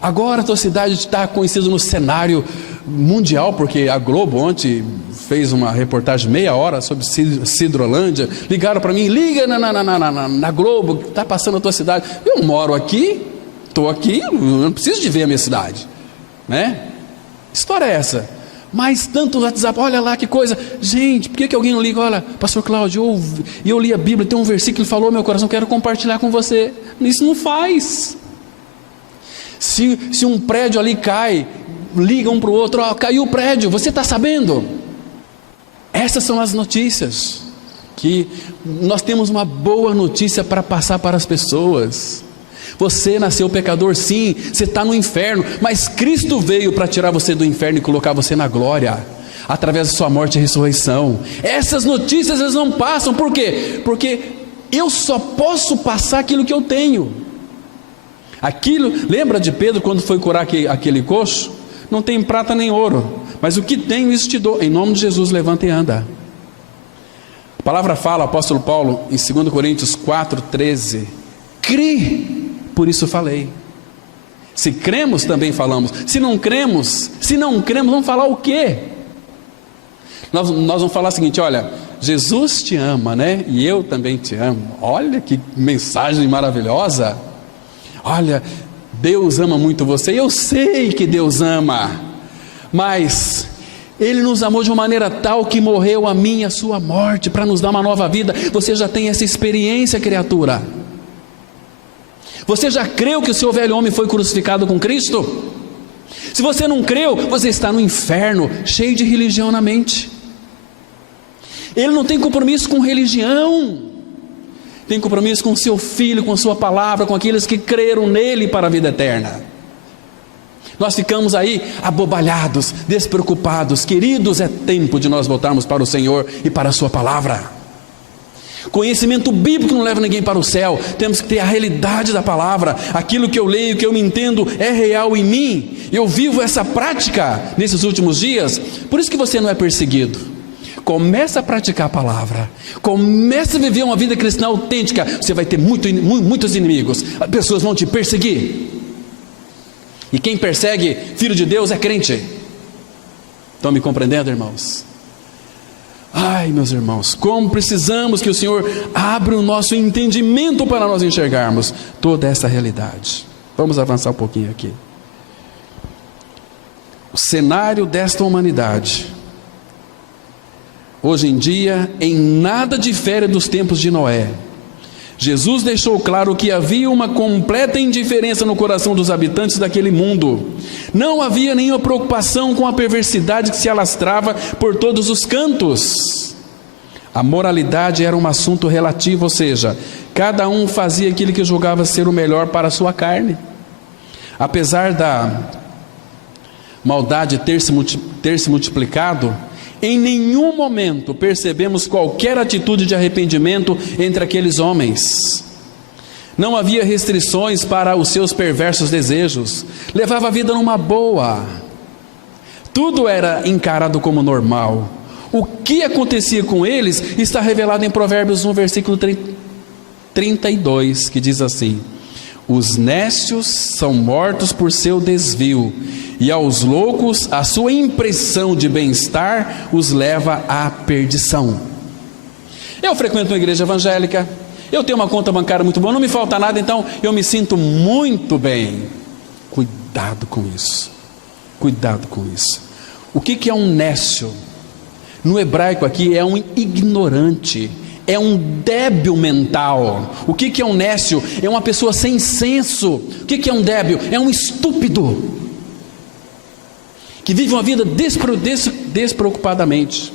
Agora a tua cidade está conhecida no cenário mundial, porque a Globo ontem fez uma reportagem meia hora sobre Sidrolândia. Ligaram para mim, liga na Globo, está passando a tua cidade. Eu moro aqui, estou aqui, não preciso de ver a minha cidade, né? História é essa? Mas tanto WhatsApp, olha lá que coisa. Gente, por que alguém não liga? Olha, pastor Cláudio, eu li a Bíblia, tem um versículo que falou meu coração, quero compartilhar com você. Isso não faz. Se um prédio ali cai, liga um para o outro, ó, caiu o prédio, você está sabendo? Essas são as notícias, que nós temos uma boa notícia para passar para as pessoas. Você nasceu pecador, sim, você está no inferno, mas Cristo veio para tirar você do inferno e colocar você na glória, através da sua morte e ressurreição. Essas notícias elas não passam, por quê? Porque eu só posso passar aquilo que eu tenho. Aquilo, lembra de Pedro quando foi curar aquele coxo? Não tem prata nem ouro, mas o que tenho isso te dou, em nome de Jesus levanta e anda. A palavra fala, o apóstolo Paulo em 2 Coríntios 4:13, crê, por isso falei. Se cremos também falamos, se não cremos vamos falar o quê? Nós vamos falar o seguinte, olha, Jesus te ama, né? E eu também te amo. Olha que mensagem maravilhosa. Olha, Deus ama muito você, eu sei que Deus ama, mas Ele nos amou de uma maneira tal que morreu a minha e a sua morte, para nos dar uma nova vida. Você já tem essa experiência, criatura? Você já creu que o seu velho homem foi crucificado com Cristo? Se você não creu, você está no inferno, cheio de religião na mente. Ele não tem compromisso com religião, tem compromisso com o seu Filho, com a sua palavra, com aqueles que creram nele para a vida eterna. Nós ficamos aí abobalhados, despreocupados. Queridos, é tempo de nós voltarmos para o Senhor e para a sua palavra. Conhecimento bíblico não leva ninguém para o céu. Temos que ter a realidade da palavra. Aquilo que eu leio, que eu me entendo, é real em mim. Eu vivo essa prática nesses últimos dias. Por isso que você não é perseguido. Começa a praticar a palavra, começa a viver uma vida cristã autêntica, você vai ter muitos inimigos, as pessoas vão te perseguir, e quem persegue filho de Deus é crente. Estão me compreendendo, irmãos? Ai, meus irmãos, como precisamos que o Senhor abra o nosso entendimento para nós enxergarmos toda essa realidade. Vamos avançar um pouquinho aqui. O cenário desta humanidade hoje em dia em nada difere dos tempos de Noé. Jesus deixou claro que havia uma completa indiferença no coração dos habitantes daquele mundo. Não havia nenhuma preocupação com a perversidade que se alastrava por todos os cantos. A moralidade era um assunto relativo, ou seja, cada um fazia aquilo que julgava ser o melhor para a sua carne. Apesar da maldade ter se multiplicado, em nenhum momento percebemos qualquer atitude de arrependimento entre aqueles homens. Não havia restrições para os seus perversos desejos. Levava a vida numa boa. Tudo era encarado como normal. O que acontecia com eles está revelado em Provérbios 1, versículo 32, que diz assim: os nécios são mortos por seu desvio, e aos loucos a sua impressão de bem-estar os leva à perdição. Eu frequento uma igreja evangélica, eu tenho uma conta bancária muito boa, não me falta nada, então eu me sinto muito bem. Cuidado com isso, cuidado com isso. O que é um nécio? No hebraico aqui é um ignorante, é um débil mental. O que é um nécio? É uma pessoa sem senso. O que é um débil? É um estúpido, que vive uma vida despreocupadamente.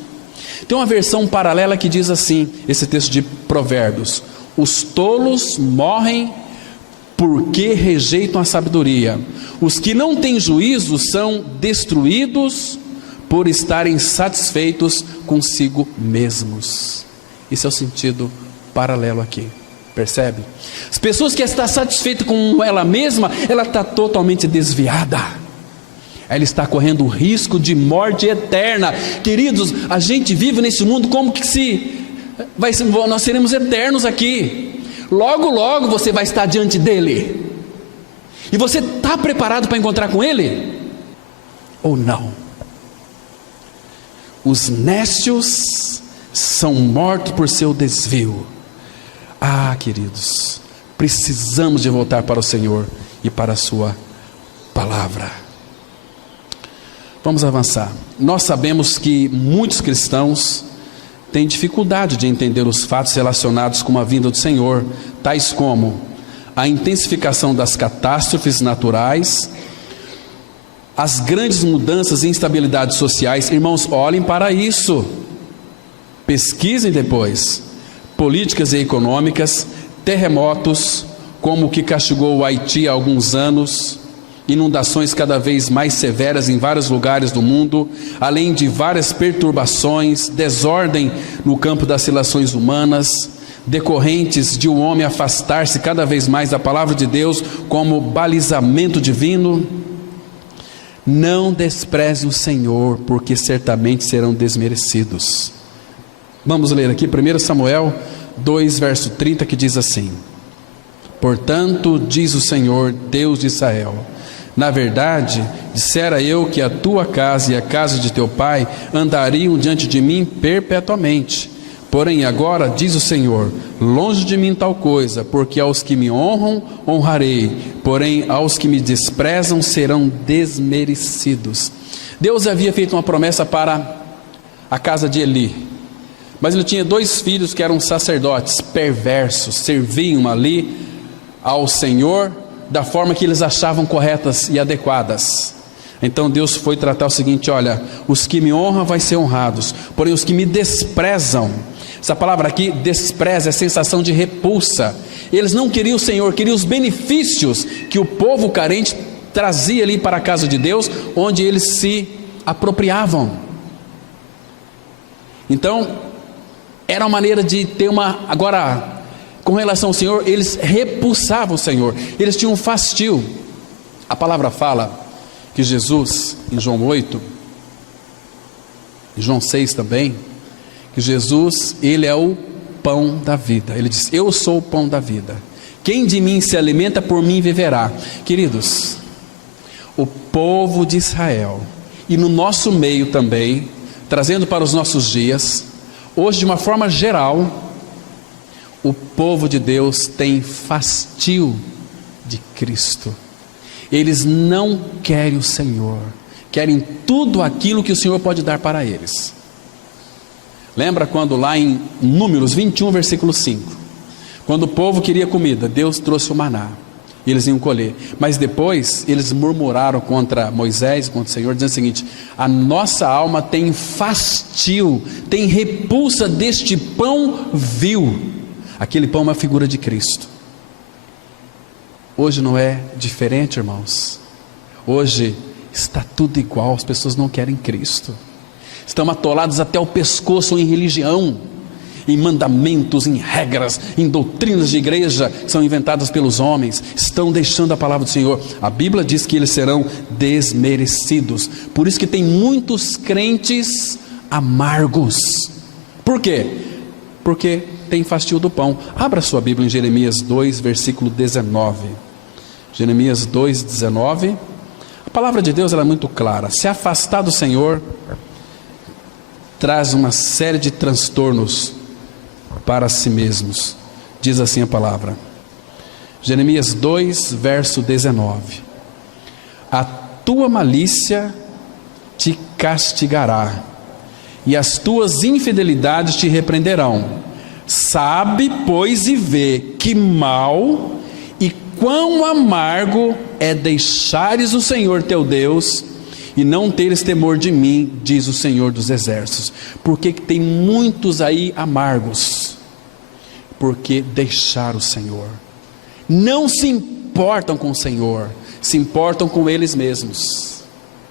Tem uma versão paralela que diz assim, esse texto de Provérbios: os tolos morrem porque rejeitam a sabedoria. Os que não têm juízo são destruídos por estarem satisfeitos consigo mesmos. Esse é o sentido paralelo aqui, percebe? As pessoas que estão satisfeitas com ela mesma, ela está totalmente desviada. Ela está correndo o risco de morte eterna. Queridos, a gente vive nesse mundo como que nós seremos eternos aqui. Logo, logo você vai estar diante dele. E você está preparado para encontrar com ele? Ou não? Os nécios são mortos por seu desvio. Ah, queridos, precisamos de voltar para o Senhor e para a sua palavra. Vamos avançar. Nós sabemos que muitos cristãos têm dificuldade de entender os fatos relacionados com a vinda do Senhor, tais como a intensificação das catástrofes naturais, as grandes mudanças e instabilidades sociais. Irmãos, olhem para isso, pesquisem depois. Políticas e econômicas, terremotos, como o que castigou o Haiti há alguns anos, inundações cada vez mais severas em vários lugares do mundo, além de várias perturbações, desordem no campo das relações humanas, decorrentes de o homem afastar-se cada vez mais da palavra de Deus como balizamento divino. Não despreze o Senhor, porque certamente serão desmerecidos. Vamos ler aqui 1 Samuel 2, verso 30, que diz assim: portanto, diz o Senhor, Deus de Israel, na verdade, dissera eu que a tua casa e a casa de teu pai andariam diante de mim perpetuamente. Porém agora, diz o Senhor, longe de mim tal coisa, porque aos que me honram, honrarei, porém aos que me desprezam serão desmerecidos. Deus havia feito uma promessa para a casa de Eli, mas ele tinha 2 filhos que eram sacerdotes perversos, serviam ali ao Senhor da forma que eles achavam corretas e adequadas. Então Deus foi tratar o seguinte: olha, os que me honram vão ser honrados, porém os que me desprezam. Essa palavra aqui, despreza, é sensação de repulsa. Eles não queriam o Senhor, queriam os benefícios que o povo carente trazia ali para a casa de Deus, onde eles se apropriavam. Então, era uma maneira de ter uma... Agora, com relação ao Senhor, eles repulsavam o Senhor, eles tinham um fastio. A palavra fala que Jesus, em João 8, em João 6 também, que Jesus, ele é o pão da vida. Ele diz: eu sou o pão da vida, quem de mim se alimenta, por mim viverá. Queridos, o povo de Israel, e no nosso meio também, trazendo para os nossos dias, hoje de uma forma geral, o povo de Deus tem fastio de Cristo. Eles não querem o Senhor, querem tudo aquilo que o Senhor pode dar para eles. Lembra quando lá em Números 21, versículo 5, Quando o povo queria comida, Deus trouxe o maná, e eles iam colher. Mas depois eles murmuraram contra Moisés, contra o Senhor, dizendo o seguinte: a nossa alma tem fastio, tem repulsa deste pão vil. Aquele pão é uma figura de Cristo. Hoje não é diferente, irmãos. Hoje está tudo igual, as pessoas não querem Cristo, estão atolados até o pescoço em religião, em mandamentos, em regras, em doutrinas de igreja que são inventadas pelos homens, estão deixando a palavra do Senhor. A Bíblia diz que eles serão desmerecidos. Por isso que tem muitos crentes amargos. Por quê? Porque tem fastio do pão. Abra sua Bíblia em Jeremias 2, versículo 19. Jeremias 2, 19. A palavra de Deus ela é muito clara. Se afastar do Senhor traz uma série de transtornos para si mesmos. Diz assim a palavra, Jeremias 2, verso 19: a tua malícia te castigará, e as tuas infidelidades te repreenderão. Sabe, pois, e vê que mal e quão amargo é deixares o Senhor teu Deus e não teres temor de mim, diz o Senhor dos exércitos. Porque tem muitos aí amargos? Porque deixaram o Senhor, não se importam com o Senhor, se importam com eles mesmos.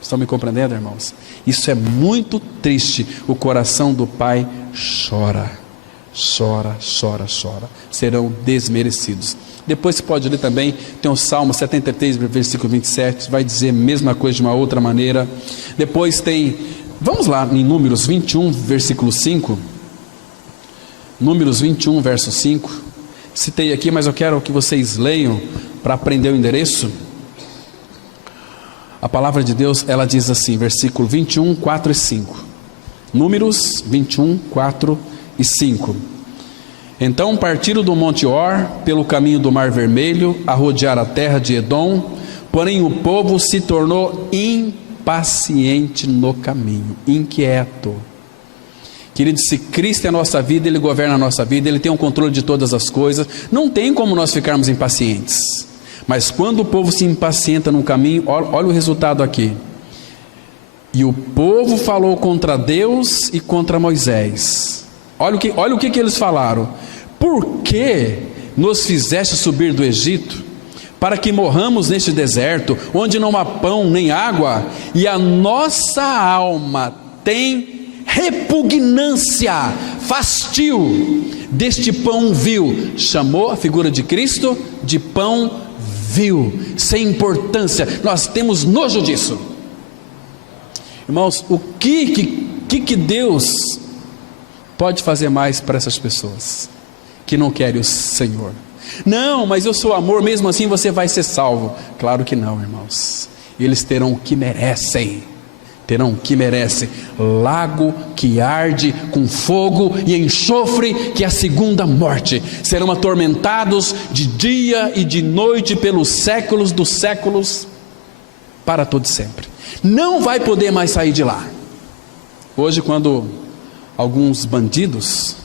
Estão me compreendendo, irmãos? Isso é muito triste. O coração do Pai chora, chora, chora, chora. Serão desmerecidos. Depois você pode ler também, tem o Salmo 73, versículo 27, vai dizer a mesma coisa de uma outra maneira. Depois tem, vamos lá em Números 21, versículo 5. Números 21, verso 5. Citei aqui, mas eu quero que vocês leiam para aprender o endereço. A palavra de Deus, ela diz assim, versículo 21, 4 e 5. Números 21, 4 e 5. Então partiram do Monte Or, pelo caminho do Mar Vermelho, a rodear a terra de Edom, porém o povo se tornou impaciente no caminho, inquieto. Querido, se Cristo é a nossa vida, Ele governa a nossa vida, Ele tem o controle de todas as coisas, não tem como nós ficarmos impacientes. Mas quando o povo se impacienta no caminho, olha o resultado aqui. E o povo falou contra Deus e contra Moisés. Olha o que eles falaram. Por que nos fizeste subir do Egito, para que morramos neste deserto, onde não há pão nem água, e a nossa alma tem repugnância, fastio deste pão vil? Chamou a figura de Cristo de pão vil, sem importância. Nós temos nojo disso. Irmãos, o que Deus pode fazer mais para essas pessoas que não querem o Senhor? Não, mas eu sou amor, mesmo assim você vai ser salvo. Claro que não, irmãos. Eles terão o que merecem. Terão o que merecem. Lago que arde com fogo e enxofre, que é a segunda morte. Serão atormentados de dia e de noite pelos séculos dos séculos, para todo sempre. Não vai poder mais sair de lá. Hoje, quando alguns bandidos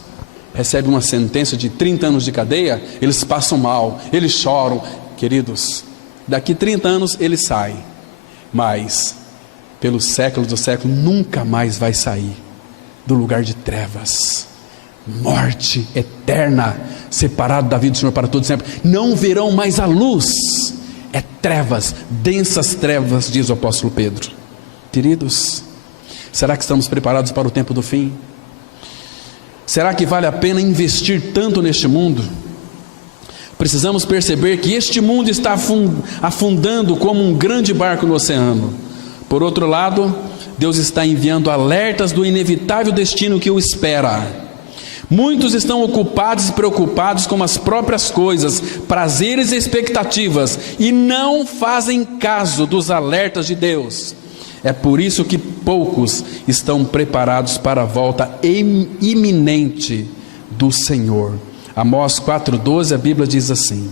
recebem uma sentença de 30 anos de cadeia, eles passam mal, eles choram. Queridos, daqui 30 anos eles saem, mas pelos séculos do século nunca mais vai sair do lugar de trevas, morte eterna, separado da vida do Senhor para todo sempre. Não verão mais a luz, é trevas, densas trevas, diz o apóstolo Pedro. Queridos, será que estamos preparados para o tempo do fim? Será que vale a pena investir tanto neste mundo? Precisamos perceber que este mundo está afundando como um grande barco no oceano. Por outro lado, Deus está enviando alertas do inevitável destino que o espera. Muitos estão ocupados e preocupados com as próprias coisas, prazeres e expectativas, e não fazem caso dos alertas de Deus. É por isso que poucos estão preparados para a volta iminente do Senhor. Amós 4,12, a Bíblia diz assim: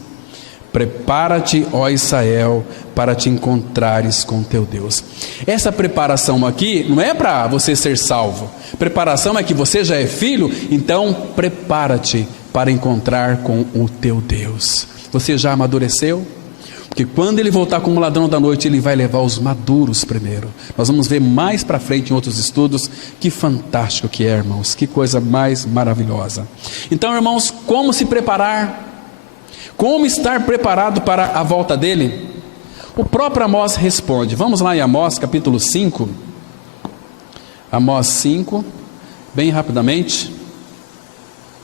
prepara-te, ó Israel, para te encontrares com teu Deus. Essa preparação aqui não é para você ser salvo. Preparação é que você já é filho, então prepara-te para encontrar com o teu Deus. Você já amadureceu? Porque quando ele voltar como ladrão da noite, ele vai levar os maduros primeiro. Nós vamos ver mais para frente em outros estudos. Que fantástico que é, irmãos, que coisa mais maravilhosa. Então, irmãos, como se preparar? Como estar preparado para a volta dele? O próprio Amós responde. Vamos lá em Amós capítulo 5. Amós 5, bem rapidamente.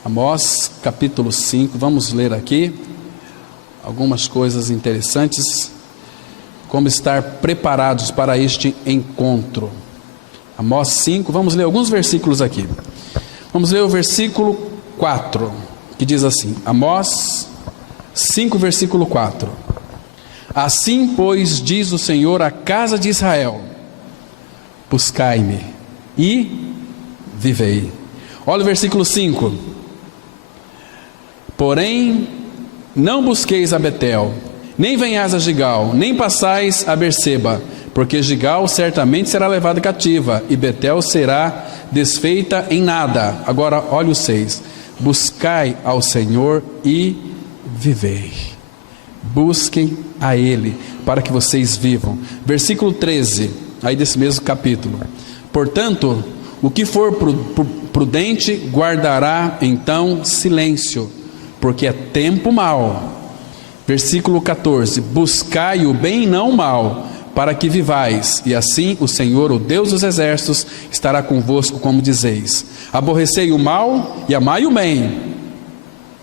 Amós capítulo 5, vamos ler aqui algumas coisas interessantes, como estar preparados para este encontro. Amós 5, vamos ler alguns versículos aqui. Vamos ler o versículo 4, que diz assim, Amós 5, versículo 4. Assim, pois, diz o Senhor à casa de Israel, buscai-me e vivei. Olha o versículo 5. Porém, não busqueis a Betel, nem venhais a Gigal, nem passais a Berseba, porque Gigal certamente será levada cativa, e Betel será desfeita em nada. Agora, olha o 6. Buscai ao Senhor e vivei. Busquem a Ele, para que vocês vivam. Versículo 13, aí desse mesmo capítulo. Portanto, o que for prudente, guardará então silêncio, porque é tempo mau. Versículo 14, buscai o bem e não o mal, para que vivais, e assim o Senhor, o Deus dos exércitos, estará convosco, como dizeis. Aborrecei o mal e amai o bem.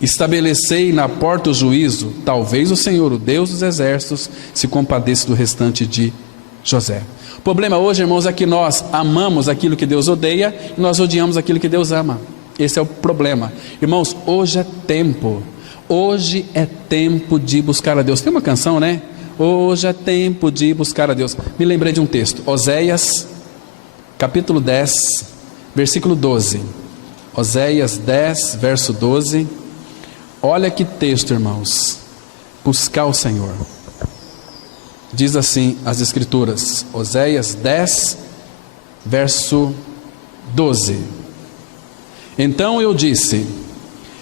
Estabelecei na porta o juízo, talvez o Senhor, o Deus dos exércitos, se compadeça do restante de José. O problema hoje, irmãos, é que nós amamos aquilo que Deus odeia e nós odiamos aquilo que Deus ama. Esse é o problema. Irmãos, hoje é tempo de buscar a Deus. Tem uma canção, né? Hoje é tempo de buscar a Deus. Me lembrei de um texto, Oséias, capítulo 10, versículo 12. Oséias 10, verso 12. Olha que texto, irmãos. Buscar o Senhor. Diz assim as Escrituras, Oséias 10, verso 12. Então eu disse,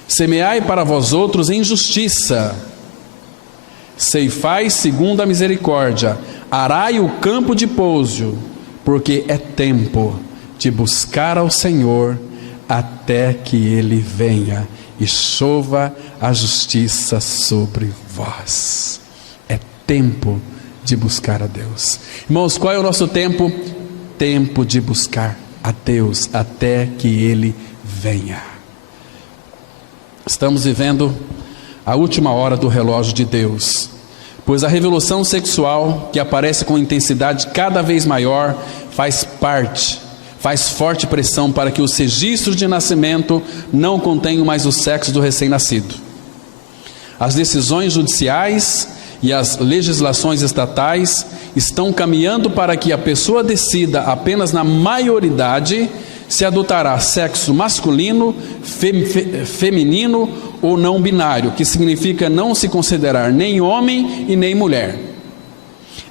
semeai para vós outros em justiça, ceifai segundo a misericórdia, arai o campo de pouso, porque é tempo de buscar ao Senhor até que Ele venha e chova a justiça sobre vós. É tempo de buscar a Deus. Irmãos, qual é o nosso tempo? Tempo de buscar a Deus até que Ele venha. Estamos vivendo a última hora do relógio de Deus, pois a revolução sexual, que aparece com intensidade cada vez maior, faz forte pressão para que os registros de nascimento não contenham mais o sexo do recém-nascido. As decisões judiciais e as legislações estatais estão caminhando para que a pessoa decida apenas na maioridade se adotará sexo masculino, feminino ou não binário, que significa não se considerar nem homem e nem mulher.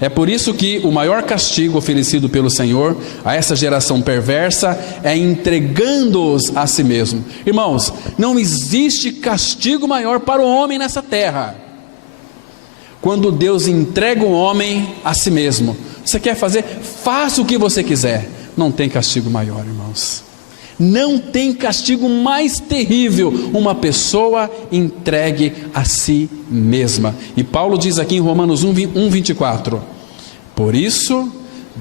É por isso que o maior castigo oferecido pelo Senhor a essa geração perversa é entregando-os a si mesmo. Irmãos, não existe castigo maior para o homem nessa terra. Quando Deus entrega o homem a si mesmo. Você quer fazer? Faça o que você quiser. Não tem castigo maior, irmãos. Não tem castigo mais terrível, uma pessoa entregue a si mesma. E Paulo diz aqui em Romanos 1:24: por isso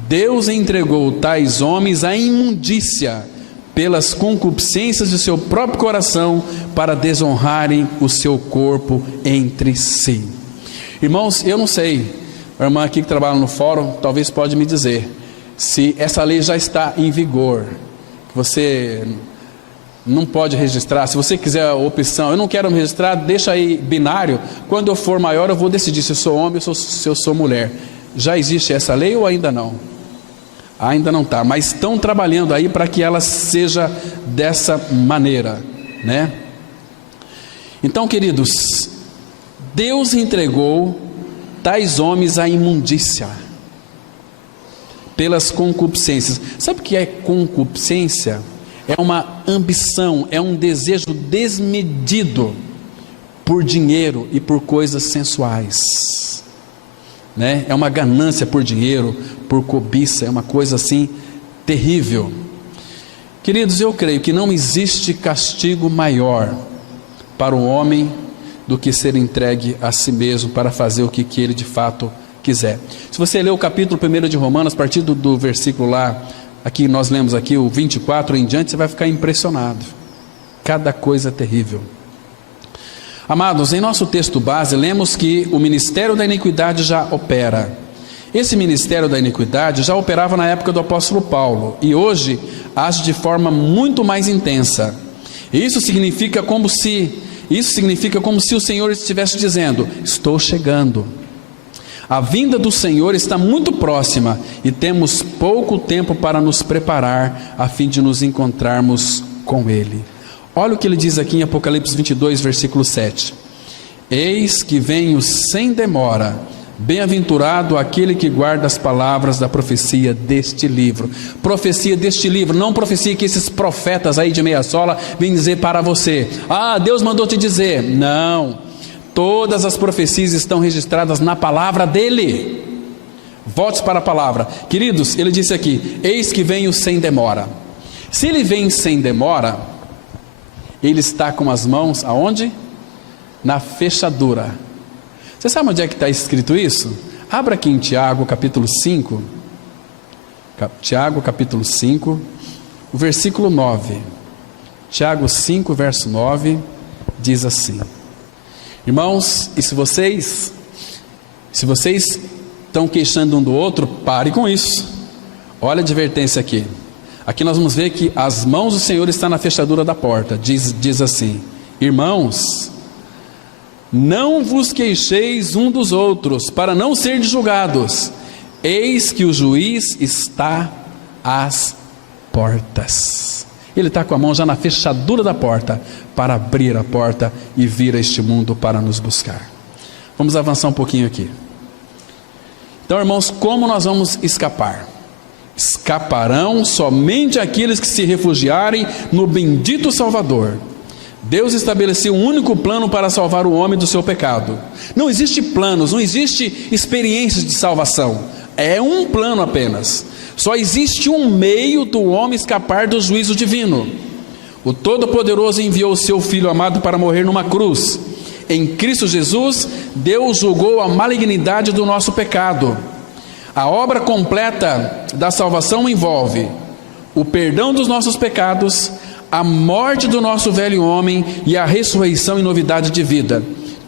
Deus entregou tais homens à imundícia pelas concupiscências de seu próprio coração, para desonrarem o seu corpo entre si. Irmãos, eu não sei, a irmã aqui que trabalha no fórum talvez pode me dizer se essa lei já está em vigor. Você não pode registrar. Se você quiser a opção, eu não quero me registrar, deixa aí binário. Quando eu for maior eu vou decidir se eu sou homem ou se eu sou mulher. Já existe essa lei ou ainda não? Ainda não está, mas estão trabalhando aí para que ela seja dessa maneira, né? Então, queridos, Deus entregou tais homens à imundícia pelas concupiscências. Sabe o que é concupiscência? é uma ambição, é um desejo desmedido por dinheiro e por coisas sensuais, né? É uma ganância por dinheiro, por cobiça, é uma coisa assim terrível. Queridos, eu creio que não existe castigo maior para o homem do que ser entregue a si mesmo para fazer o que ele de fato quiser. Se você ler o capítulo 1 de Romanos, a partir do versículo lá, aqui nós lemos aqui o 24 em diante, você vai ficar impressionado. Cada coisa terrível. Amados, em nosso texto base, lemos que o ministério da iniquidade já opera. Esse ministério da iniquidade já operava na época do apóstolo Paulo, e hoje age de forma muito mais intensa. E isso significa como se o Senhor estivesse dizendo: estou chegando. A vinda do Senhor está muito próxima e temos pouco tempo para nos preparar a fim de nos encontrarmos com Ele. Olha o que ele diz aqui em Apocalipse 22, versículo 7. Eis que venho sem demora, bem-aventurado aquele que guarda as palavras da profecia deste livro. Profecia deste livro, não profecia que esses profetas aí de meia sola vêm dizer para você: ah, Deus mandou te dizer. Não, todas as profecias estão registradas na palavra dele. Volte para a palavra. Queridos, ele disse aqui: eis que venho sem demora. Se ele vem sem demora, ele está com as mãos aonde? Na fechadura. Você sabe onde é que está escrito isso? Abra aqui em Tiago capítulo 5. Tiago capítulo 5, o versículo 9. Tiago 5, verso 9, diz assim: irmãos, e se vocês estão queixando um do outro, pare com isso. Olha a advertência aqui. Aqui nós vamos ver que as mãos do Senhor estão na fechadura da porta. Diz assim: irmãos, não vos queixeis um dos outros, para não serdes julgados. Eis que o juiz está às portas. Ele está com a mão já na fechadura da porta, para abrir a porta e vir a este mundo para nos buscar. Vamos avançar um pouquinho aqui. Então, irmãos, como nós vamos escapar? Escaparão somente aqueles que se refugiarem no bendito Salvador. Deus estabeleceu um único plano para salvar o homem do seu pecado. Não existe planos, não existe experiências de salvação. É um plano apenas. Só existe um meio do homem escapar do juízo divino. O Todo-Poderoso enviou o seu Filho amado para morrer numa cruz. Em Cristo Jesus, Deus julgou a malignidade do nosso pecado. A obra completa da salvação envolve o perdão dos nossos pecados, a morte do nosso velho homem e a ressurreição em novidade de vida.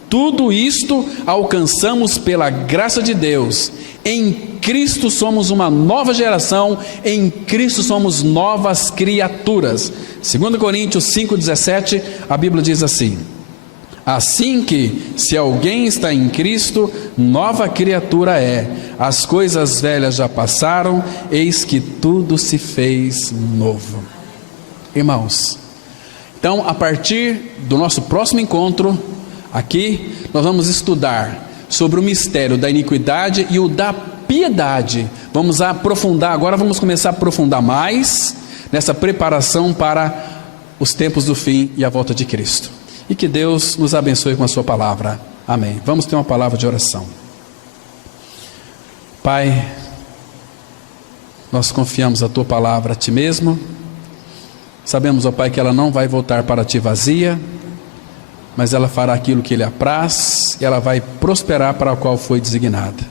Tudo isto alcançamos pela graça de Deus. Em Cristo somos uma nova geração, em Cristo somos novas criaturas. 2 Coríntios 5,17, a Bíblia diz assim: assim que, se alguém está em Cristo, nova criatura é. As coisas velhas já passaram, eis que tudo se fez novo. Irmãos, então a partir do nosso próximo encontro, aqui nós vamos estudar sobre o mistério da iniquidade e o da piedade. Vamos aprofundar, agora vamos começar a aprofundar mais nessa preparação para os tempos do fim e a volta de Cristo. E que Deus nos abençoe com a sua palavra. Amém. Vamos ter uma palavra de oração. Pai, nós confiamos a tua palavra a ti mesmo. Sabemos, ó Pai, que ela não vai voltar para ti vazia, mas ela fará aquilo que lhe apraz, e ela vai prosperar para o qual foi designada.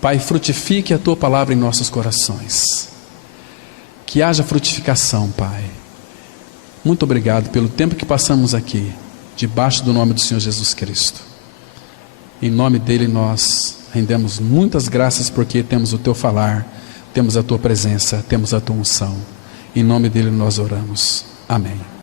Pai, frutifique a tua palavra em nossos corações. Que haja frutificação, Pai. Muito obrigado pelo tempo que passamos aqui, debaixo do nome do Senhor Jesus Cristo. Em nome dele nós rendemos muitas graças, porque temos o teu falar, temos a tua presença, temos a tua unção. Em nome dele nós oramos. Amém.